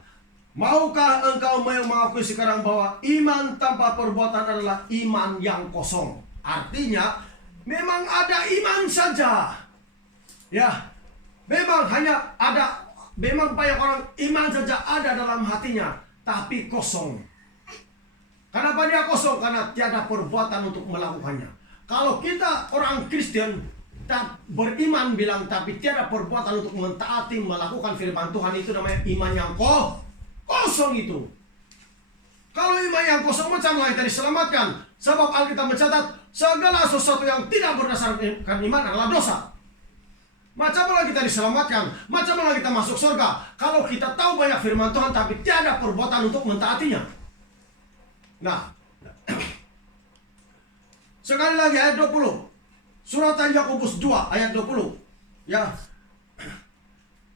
maukah engkau mengakui sekarang bahwa iman tanpa perbuatan adalah iman yang kosong? Artinya, memang ada iman saja. Ya, memang banyak orang iman saja ada dalam hatinya, tapi kosong. Kenapa dia kosong? Karena tiada perbuatan untuk melakukannya. Kalau kita orang Kristen beriman bilang tapi tiada perbuatan untuk mentaati melakukan firman Tuhan, itu namanya iman yang kosong itu. Kalau iman yang kosong, macam mana kita diselamatkan? Sebab Alkitab mencatat segala sesuatu yang tidak berdasarkan iman adalah dosa. Macam mana kita diselamatkan? Macam mana kita masuk surga? Kalau kita tahu banyak firman Tuhan tapi tiada perbuatan untuk mentaatinya. Nah, sekali lagi ayat 20. Surat Yakobus 2 ayat 20. Ya.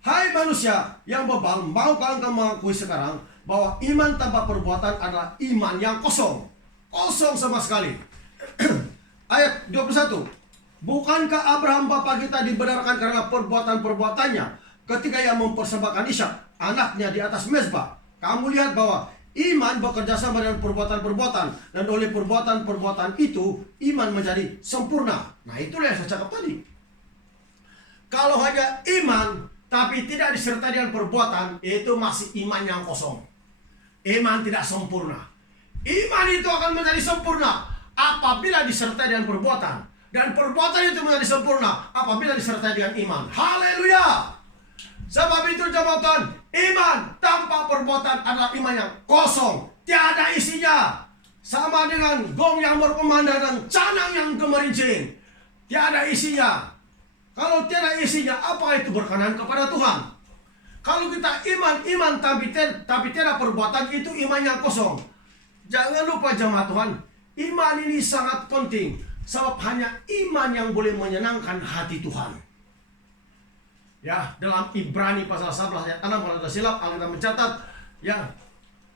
Hai manusia yang bebal, maukah engkau mengakui sekarang bahwa iman tanpa perbuatan adalah iman yang kosong? Kosong sama sekali. Ayat 21. Bukankah Abraham bapa kita dibenarkan karena perbuatan-perbuatannya ketika ia mempersembahkan Ishak, anaknya, di atas mezbah? Kamu lihat bahwa iman bekerja sama dengan perbuatan-perbuatan, dan oleh perbuatan-perbuatan itu iman menjadi sempurna. Nah, itulah yang saya cakap tadi. Kalau hanya iman tapi tidak disertai dengan perbuatan, itu masih iman yang kosong. Iman tidak sempurna. Iman itu akan menjadi sempurna apabila disertai dengan perbuatan, dan perbuatan itu menjadi sempurna apabila disertai dengan iman. Haleluya. Sebab itu jemaat Tuhan, iman tanpa perbuatan adalah iman yang kosong, tiada isinya. Sama dengan gong yang berkumandang dan canang yang gemerincing, tiada isinya. Kalau tiada isinya, apa itu berkenan kepada Tuhan? Kalau kita iman tapi tiada perbuatan, itu iman yang kosong. Jangan lupa jemaat Tuhan, iman ini sangat penting, sebab hanya iman yang boleh menyenangkan hati Tuhan. Ya, dalam Ibrani pasal 11 ayat 6 kalau tidak silap, Alkitab mencatat, ya,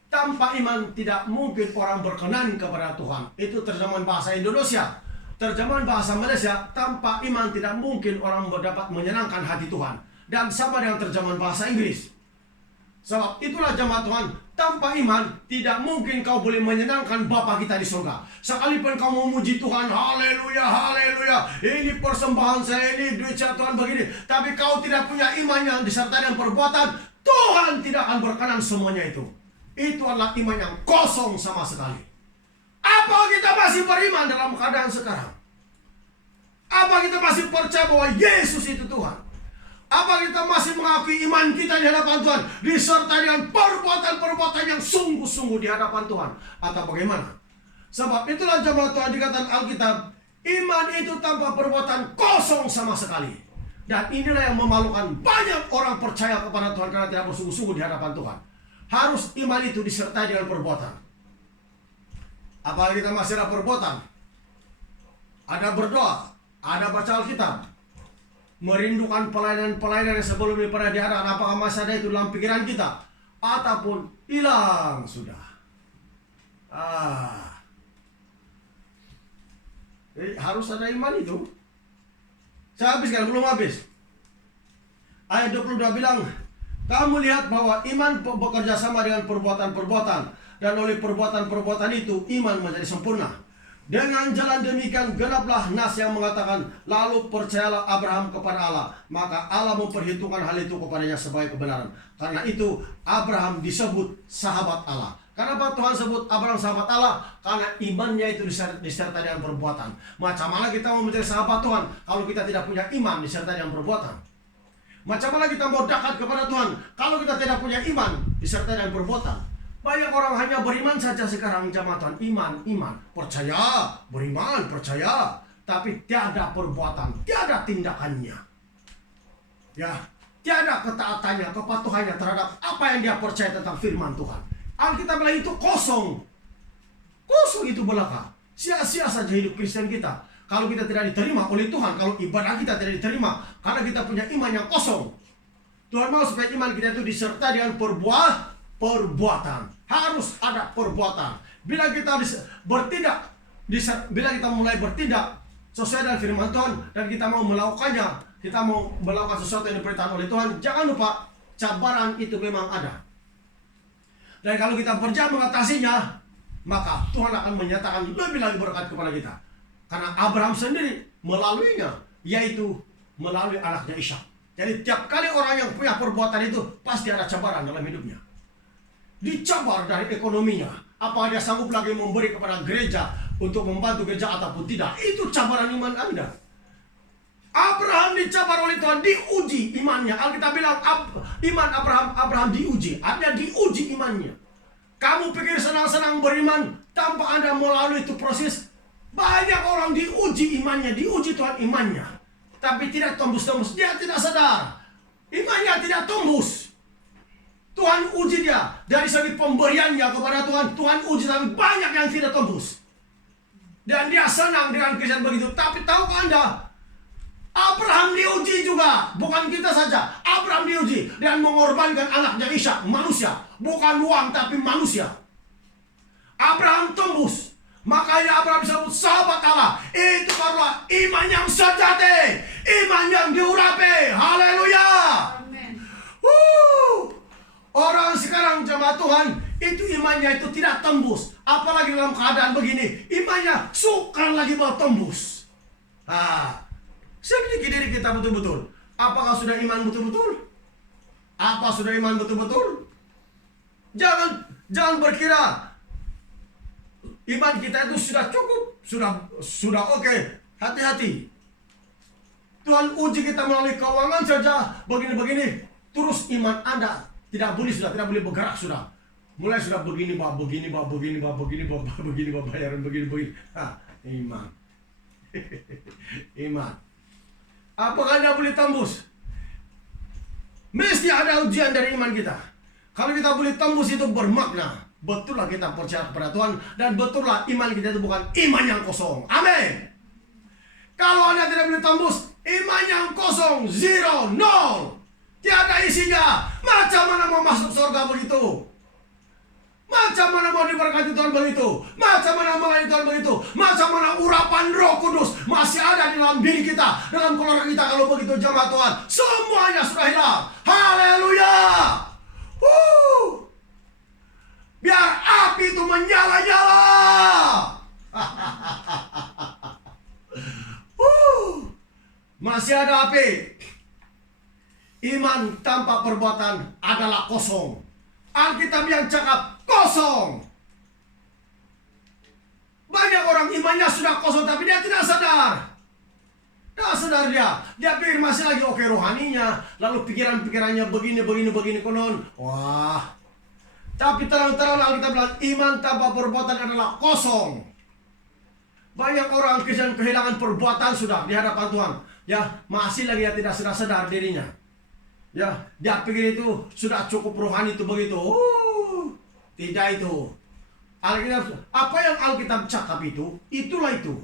tanpa iman tidak mungkin orang berkenan kepada Tuhan. Itu terjemahan bahasa Indonesia. Terjemahan bahasa Malaysia, tanpa iman tidak mungkin orang dapat menyenangkan hati Tuhan. Dan sama dengan terjemahan bahasa Inggris. Sebab itulah jemaat Tuhan, tanpa iman tidak mungkin kau boleh menyenangkan Bapa kita di surga. Sekalipun kau memuji Tuhan, haleluya, haleluya, ini persembahan saya, ini duit saya Tuhan begini, tapi kau tidak punya iman yang disertai dengan perbuatan, Tuhan tidak akan berkenan semuanya itu. Itu adalah iman yang kosong sama sekali. Apa kita masih beriman dalam keadaan sekarang? Apa kita masih percaya bahwa Yesus itu Tuhan? Apa kita masih mengakui iman kita di hadapan Tuhan disertai dengan perbuatan-perbuatan yang sungguh-sungguh di hadapan Tuhan? Atau bagaimana? Sebab itulah jemaat Tuhan dikatakan Alkitab, iman itu tanpa perbuatan kosong sama sekali. Dan inilah yang memalukan banyak orang percaya kepada Tuhan karena tidak bersungguh-sungguh di hadapan Tuhan. Harus iman itu disertai dengan perbuatan. Apalagi kita masih ada perbuatan, ada berdoa, ada baca Alkitab, merindukan pelayanan-pelayanan yang sebelumnya pernah diadakan, apakah masih ada itu dalam pikiran kita ataupun hilang sudah. Jadi harus ada iman itu. Saya habiskan, belum habis. Ayat 22 bilang, kamu lihat bahwa iman bekerja sama dengan perbuatan-perbuatan, dan oleh perbuatan-perbuatan itu iman menjadi sempurna. Dengan jalan demikian genaplah nas yang mengatakan, lalu percayalah Abraham kepada Allah, maka Allah memperhitungkan hal itu kepadanya sebagai kebenaran. Karena itu Abraham disebut sahabat Allah. Kenapa Tuhan sebut Abraham sahabat Allah? Karena imannya itu disertai dengan perbuatan. Macam mana kita mau menjadi sahabat Tuhan kalau kita tidak punya iman disertai dengan perbuatan? Macam mana kita mau dekat kepada Tuhan kalau kita tidak punya iman disertai dengan perbuatan? Banyak orang hanya beriman saja sekarang, jamaah Tuhan. Iman, percaya, beriman, percaya. Tapi tiada perbuatan, tiada tindakannya. Ya, tiada ketaatannya, kepatuhannya terhadap apa yang dia percaya tentang firman Tuhan. Alkitab bilang itu kosong. Kosong itu belaka. Sia-sia saja hidup Kristen kita. Kalau kita tidak diterima oleh Tuhan, kalau ibadah kita tidak diterima, karena kita punya iman yang kosong. Tuhan mau supaya iman kita itu disertai dengan perbuatan. Harus ada perbuatan. Bila kita bila kita mulai bertindak sesuai dengan firman Tuhan dan kita mau melakukannya, kita mau melakukan sesuatu yang diperintahkan oleh Tuhan, jangan lupa cabaran itu memang ada. Dan kalau kita berjaya mengatasinya, maka Tuhan akan menyatakan lebih lagi berkat kepada kita. Karena Abraham sendiri melaluinya, yaitu melalui anaknya Ishak. Jadi tiap kali orang yang punya perbuatan itu pasti ada cabaran dalam hidupnya. Dicabar dari ekonominya. Apa dia sanggup lagi memberi kepada gereja untuk membantu gereja ataupun tidak? Itu cabaran iman Anda. Abraham dicabar oleh Tuhan, diuji imannya. Alkitab bilang iman Abraham diuji. Artinya diuji imannya. Kamu pikir senang-senang beriman tanpa Anda melalui itu proses? Banyak orang diuji imannya, diuji Tuhan imannya. Tapi tidak tembus-tembus. Dia tidak sadar. Imannya tidak tembus. Tuhan uji dia dari segi pemberiannya kepada Tuhan. Tuhan uji, tapi banyak yang tidak tembus. Dan dia senang dengan Kristen begitu. Tapi tahukah Anda, Abraham diuji juga. Bukan kita saja. Abraham diuji dan mengorbankan anaknya Ishak, manusia. Bukan uang tapi manusia. Abraham tembus. Makanya Abraham disebut sahabat Allah. Itu karena iman yang sejati, iman yang diurapi. Haleluya. Amin. Orang sekarang jemaat Tuhan itu imannya itu tidak tembus. Apalagi dalam keadaan begini, imannya sukar lagi mau tembus. Selidiki diri kita betul-betul. Apakah sudah iman betul-betul? Apa sudah iman betul-betul? Jangan berkira iman kita itu sudah cukup, sudah oke. Hati-hati. Tuhan uji kita melalui keuangan saja begini-begini. Terus iman Anda tidak boleh bergerak sudah. Mulai sudah begini, begini, bayaran begini. Iman. Iman. Apakah Anda boleh tembus? Mesti ada ujian dari iman kita. Kalau kita boleh tembus itu bermakna. Betullah kita percaya kepada Tuhan. Dan betullah iman kita itu bukan iman yang kosong. Amin. Kalau Anda tidak boleh tembus, iman yang kosong, zero, nol, tiada isinya. Macam mana mau masuk surga begitu? Macam mana mau diberkati Tuhan begitu? Macam mana melayani Tuhan begitu? Macam mana urapan Roh Kudus masih ada di dalam diri kita, dalam keluarga kita kalau begitu jemaat Tuhan? Semuanya sudah hilang. Haleluya. Biar api itu menyala-nyala. Masih ada api. Iman tanpa perbuatan adalah kosong. Alkitab yang cakap kosong. Banyak orang imannya sudah kosong tapi dia tidak sadar. Tidak sadar dia. Dia pikir masih lagi oke rohaninya. Lalu pikiran-pikirannya begini konon. Wah. Tapi terang-terang Alkitab bilang iman tanpa perbuatan adalah kosong. Banyak orang Kristen kehilangan perbuatan sudah di hadapan Tuhan. Ya, masih lagi dia tidak sadar dirinya. Ya, dia pikir itu sudah cukup rohani itu begitu. Tidak itu. Alkitab, apa yang Alkitab cakap itu, itulah itu.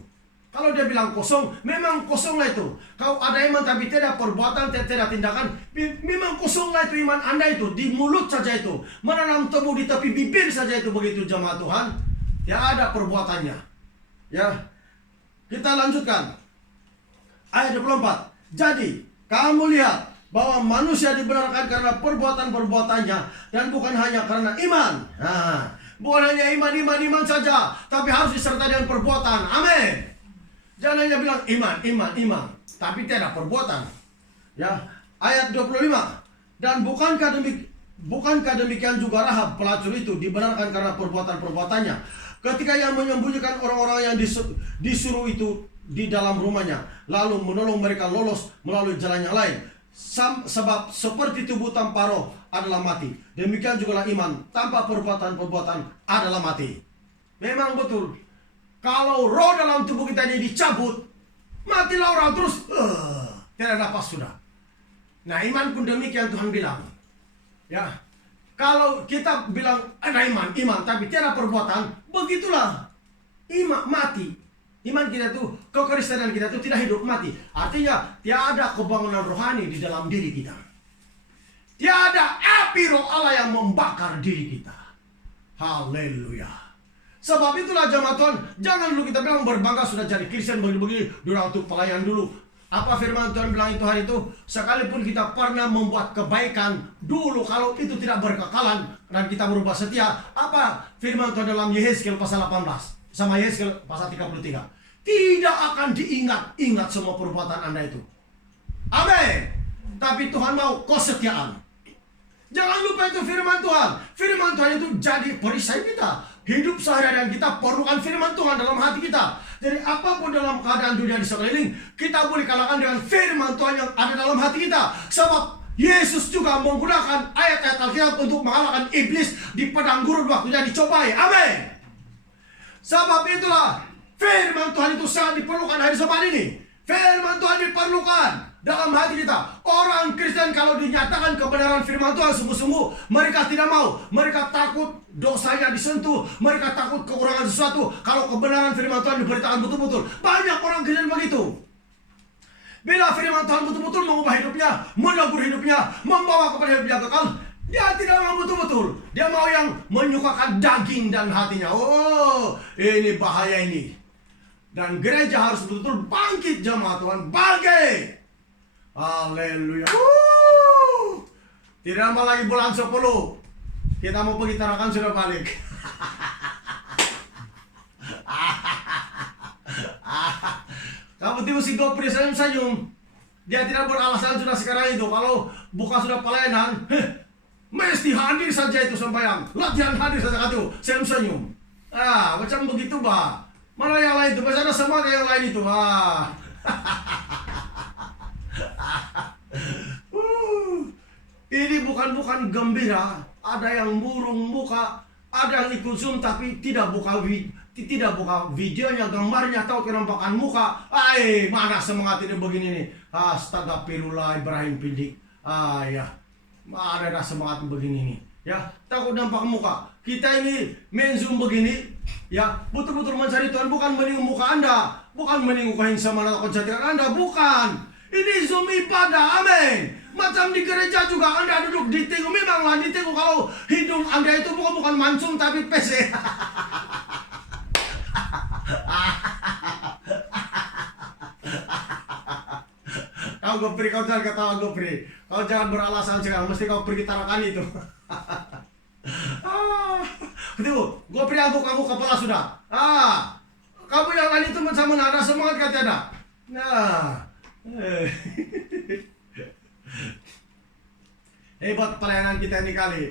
Kalau dia bilang kosong, memang kosonglah itu. Kalau ada iman tapi tidak perbuatan, tidak tindakan, memang kosonglah itu iman Anda itu. Di mulut saja itu. Menanam tebu di tepi bibir saja itu begitu jemaat Tuhan. Tidak ada perbuatannya. Ya, kita lanjutkan. Ayat 24. Jadi, kamu lihat bahwa manusia dibenarkan karena perbuatan-perbuatannya dan bukan hanya karena iman. Bukan hanya iman saja, tapi harus disertai dengan perbuatan. Amin. Jangan hanya bilang iman, tapi tidak perbuatan. Ya, ayat 25. Dan bukankah demikian juga Rahab pelacur itu dibenarkan karena perbuatan-perbuatannya, ketika ia menyembunyikan orang-orang yang disuruh itu di dalam rumahnya, lalu menolong mereka lolos melalui jalan yang lain. Sebab seperti tubuh tanpa roh adalah mati, demikian juga iman tanpa perbuatan-perbuatan adalah mati. Memang betul, kalau roh dalam tubuh kita ini dicabut, matilah orang terus, tidak napas sudah. Nah, iman pun demikian Tuhan bilang. Ya, kalau kita bilang ada iman, tapi tiada perbuatan, begitulah iman mati. Iman kita itu, kekristenan kita itu tidak hidup, mati. Artinya tiada kebangunan rohani di dalam diri kita. Tiada api roh Allah yang membakar diri kita. Haleluya. Sebab itulah jemaat Tuhan, jangan dulu kita bilang berbangga sudah jadi Kristen begini-begini, dulu waktu pelayan dulu. Apa firman Tuhan bilang itu hari itu? Sekalipun kita pernah membuat kebaikan dulu, kalau itu tidak berkekalan dan kita berubah setia, apa firman Tuhan dalam Yehezkiel pasal 18 sama Yehezkiel pasal 33? Tidak akan diingat semua perbuatan Anda itu. Amin. Tapi Tuhan mau kesetiaan. Jangan lupa itu firman Tuhan. Firman Tuhan itu jadi perisai kita. Hidup sehari-hari kita perlukan firman Tuhan dalam hati kita. Jadi apapun dalam keadaan dunia di sekeliling, kita boleh kalahkan dengan firman Tuhan yang ada dalam hati kita. Sebab Yesus juga menggunakan ayat-ayat Alkitab untuk mengalahkan iblis di padang gurun waktunya dicobai. Amin. Sebab itulah firman Tuhan itu sangat diperlukan hari zaman ini. Firman Tuhan diperlukan dalam hati kita. Orang Kristen kalau dinyatakan kebenaran firman Tuhan sungguh-sungguh, mereka tidak mau. Mereka takut dosanya disentuh. Mereka takut kekurangan sesuatu. Kalau kebenaran firman Tuhan diberitakan betul-betul. Banyak orang Kristen begitu. Bila firman Tuhan betul-betul mengubah hidupnya, menegur hidupnya, membawa kepada hidup yang kekal, dia tidak mau betul-betul. Dia mau yang menyukakan daging dan hatinya. Oh, ini bahaya ini. Dan gereja harus betul-betul bangkit jemaat Tuhan. Bangkit. Haleluya. Tidak lama lagi bulan 10. Kita mau pergi Tarakan sudah balik. Kamu tiba si Gopri senyum. Dia tidak beralasan sudah sekarang itu. Kalau buka sudah pelayanan, mesti hadir saja itu sembahyang. Latihan hadir saja itu. Senyum. Macam begitu bah. Mana yang lain itu? Masih ada semangat yang lain itu. Ini bukan gembira. Ada yang murung muka, ada yang ikut Zoom tapi tidak buka videonya, gambarnya atau penampakan muka. Mana semangat ini begini nih? Astagfirullah Ibrahim Pindik. Ya, ada semangat begini nih. Ya, takut nampak muka. Kita ini main Zoom begini, ya betul-betul mencari Tuhan, bukan meninggung muka Anda, bukan meninggung sama kecantikan Anda, bukan. Ini Zoom ibadah, amin. Macam di gereja juga Anda duduk di tengku, memanglah di tengku kalau hidung Anda itu bukan mancung tapi PC. Kau Gopri, kau jangan ketawa Gopri. Kau jangan beralasan sekarang, mesti kau pergi Tarakan itu. Tuh, Gopri angguk-angguk kepala sudah. Kamu yang lain itu sama ada semangat katanya. Hebat pelayanan kita ini kali.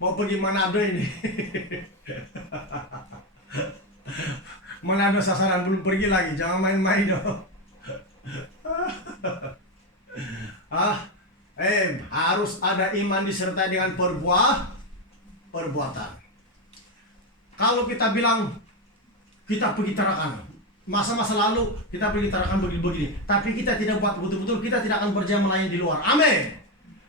Mau pergi Manado ini. Manado sasaran belum pergi lagi, jangan main-main dong. Harus ada iman disertai dengan perbuatan. Kalau kita bilang kita pergi Tarakan, masa-masa lalu kita pergi Tarakan begini-begini, tapi kita tidak buat betul-betul, kita tidak akan berjaya melayani di luar. Amin.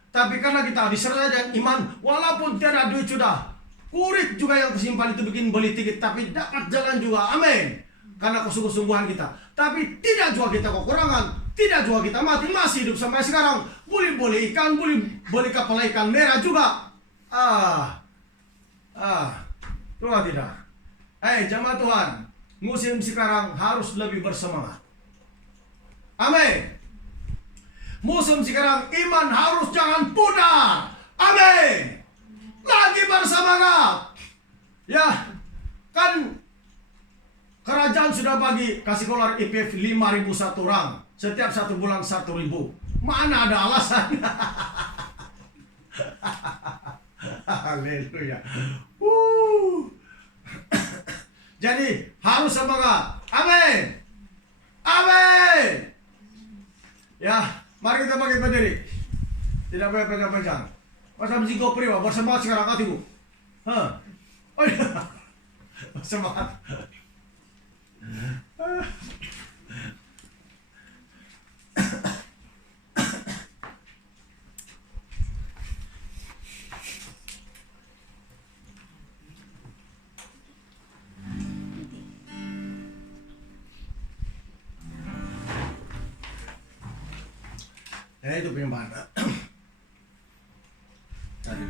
Tapi karena kita disertai dengan iman, walaupun tiada duit sudah, kurit juga yang kesimpan itu bikin beli tiket, tapi dapat jalan juga. Amin. Karena kesungguh-sungguhan kita. Tapi tidak juga kita kekurangan, tidak juga kita mati, masih hidup sampai sekarang. Boleh ikan, boleh kapal ikan merah juga. Tuhan tidak. Jemaat Tuhan, musim sekarang harus lebih bersemangat. Amin. Musim sekarang iman harus jangan pudar. Amin. Lagi bersemangat. Ya, kan kerajaan sudah bagi kasih kolar IPF 5.000 satu orang. Setiap 1 bulan 1.000. Mana ada alasan? Haleluya. Jadi harus semangat. Amin. Amin. Ya, mari kita bangkit berdiri. Tidak boleh pegang-pegang. Masa mesti kau priwa, bersemangat sekarang hatimu. Oh iya. Semangat. Ya itu penyembahan. Tadi.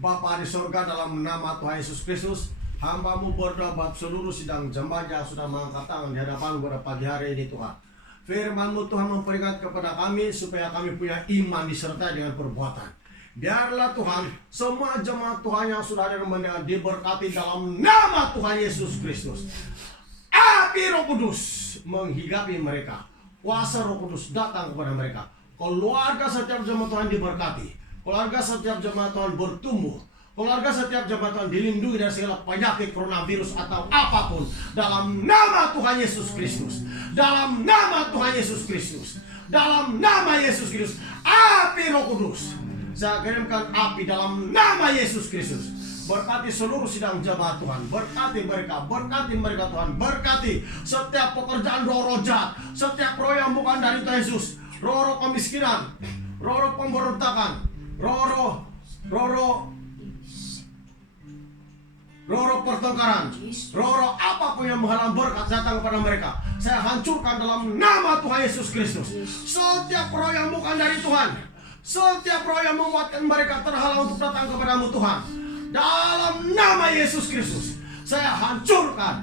Bapa di surga, dalam nama Tuhan Yesus Kristus, hamba-Mu berdoa buat seluruh sidang jemaat yang sudah mengangkat tangan di hadapan-Mu pada pagi hari ini Tuhan. Firman-Mu Tuhan memperingat kepada kami supaya kami punya iman disertai dengan perbuatan. Biarlah Tuhan, semua jemaat Tuhan yang sudah ada mendengar diberkati dalam nama Tuhan Yesus Kristus. Api Roh Kudus menghigapi mereka. Kuasa Roh Kudus datang kepada mereka. Keluarga setiap jemaat Tuhan diberkati. Keluarga setiap jemaat Tuhan bertumbuh. Keluarga setiap jemaat Tuhan dilindungi dari segala penyakit coronavirus atau apapun. Dalam nama Tuhan Yesus Kristus. Dalam nama Tuhan Yesus Kristus. Dalam nama Yesus Kristus. Api Roh Kudus. Saya kirimkan api dalam nama Yesus Kristus. Berkati seluruh sidang jemaat Tuhan. Berkati mereka Tuhan. Berkati setiap pekerjaan roh jahat. Setiap roh yang bukan dari Tuhan Yesus. roh-roh kemiskinan, roh-roh pemberontakan, roh-roh pertengkaran, roh-roh apapun yang menghalang berkat datang kepada mereka, saya hancurkan dalam nama Tuhan Yesus Kristus. Setiap roh yang bukan dari Tuhan, setiap roh yang membuatkan mereka terhalang untuk datang kepadamu Tuhan, dalam nama Yesus Kristus, saya hancurkan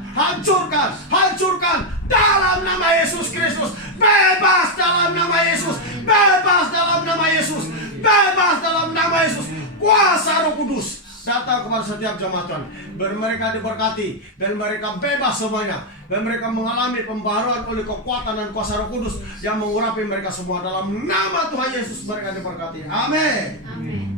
dalam nama Yesus Kristus. Bebas dalam nama Yesus, bebas dalam nama Yesus, bebas dalam nama Yesus. Kuasa Roh Kudus datang kepada setiap jemaat Tuhan. Biar mereka diberkati, biar mereka bebas semuanya, biar mereka mengalami pembaharuan oleh kekuatan dan kuasa Roh Kudus yang mengurapi mereka semua. Dalam nama Tuhan Yesus mereka diberkati. Amin. Amin.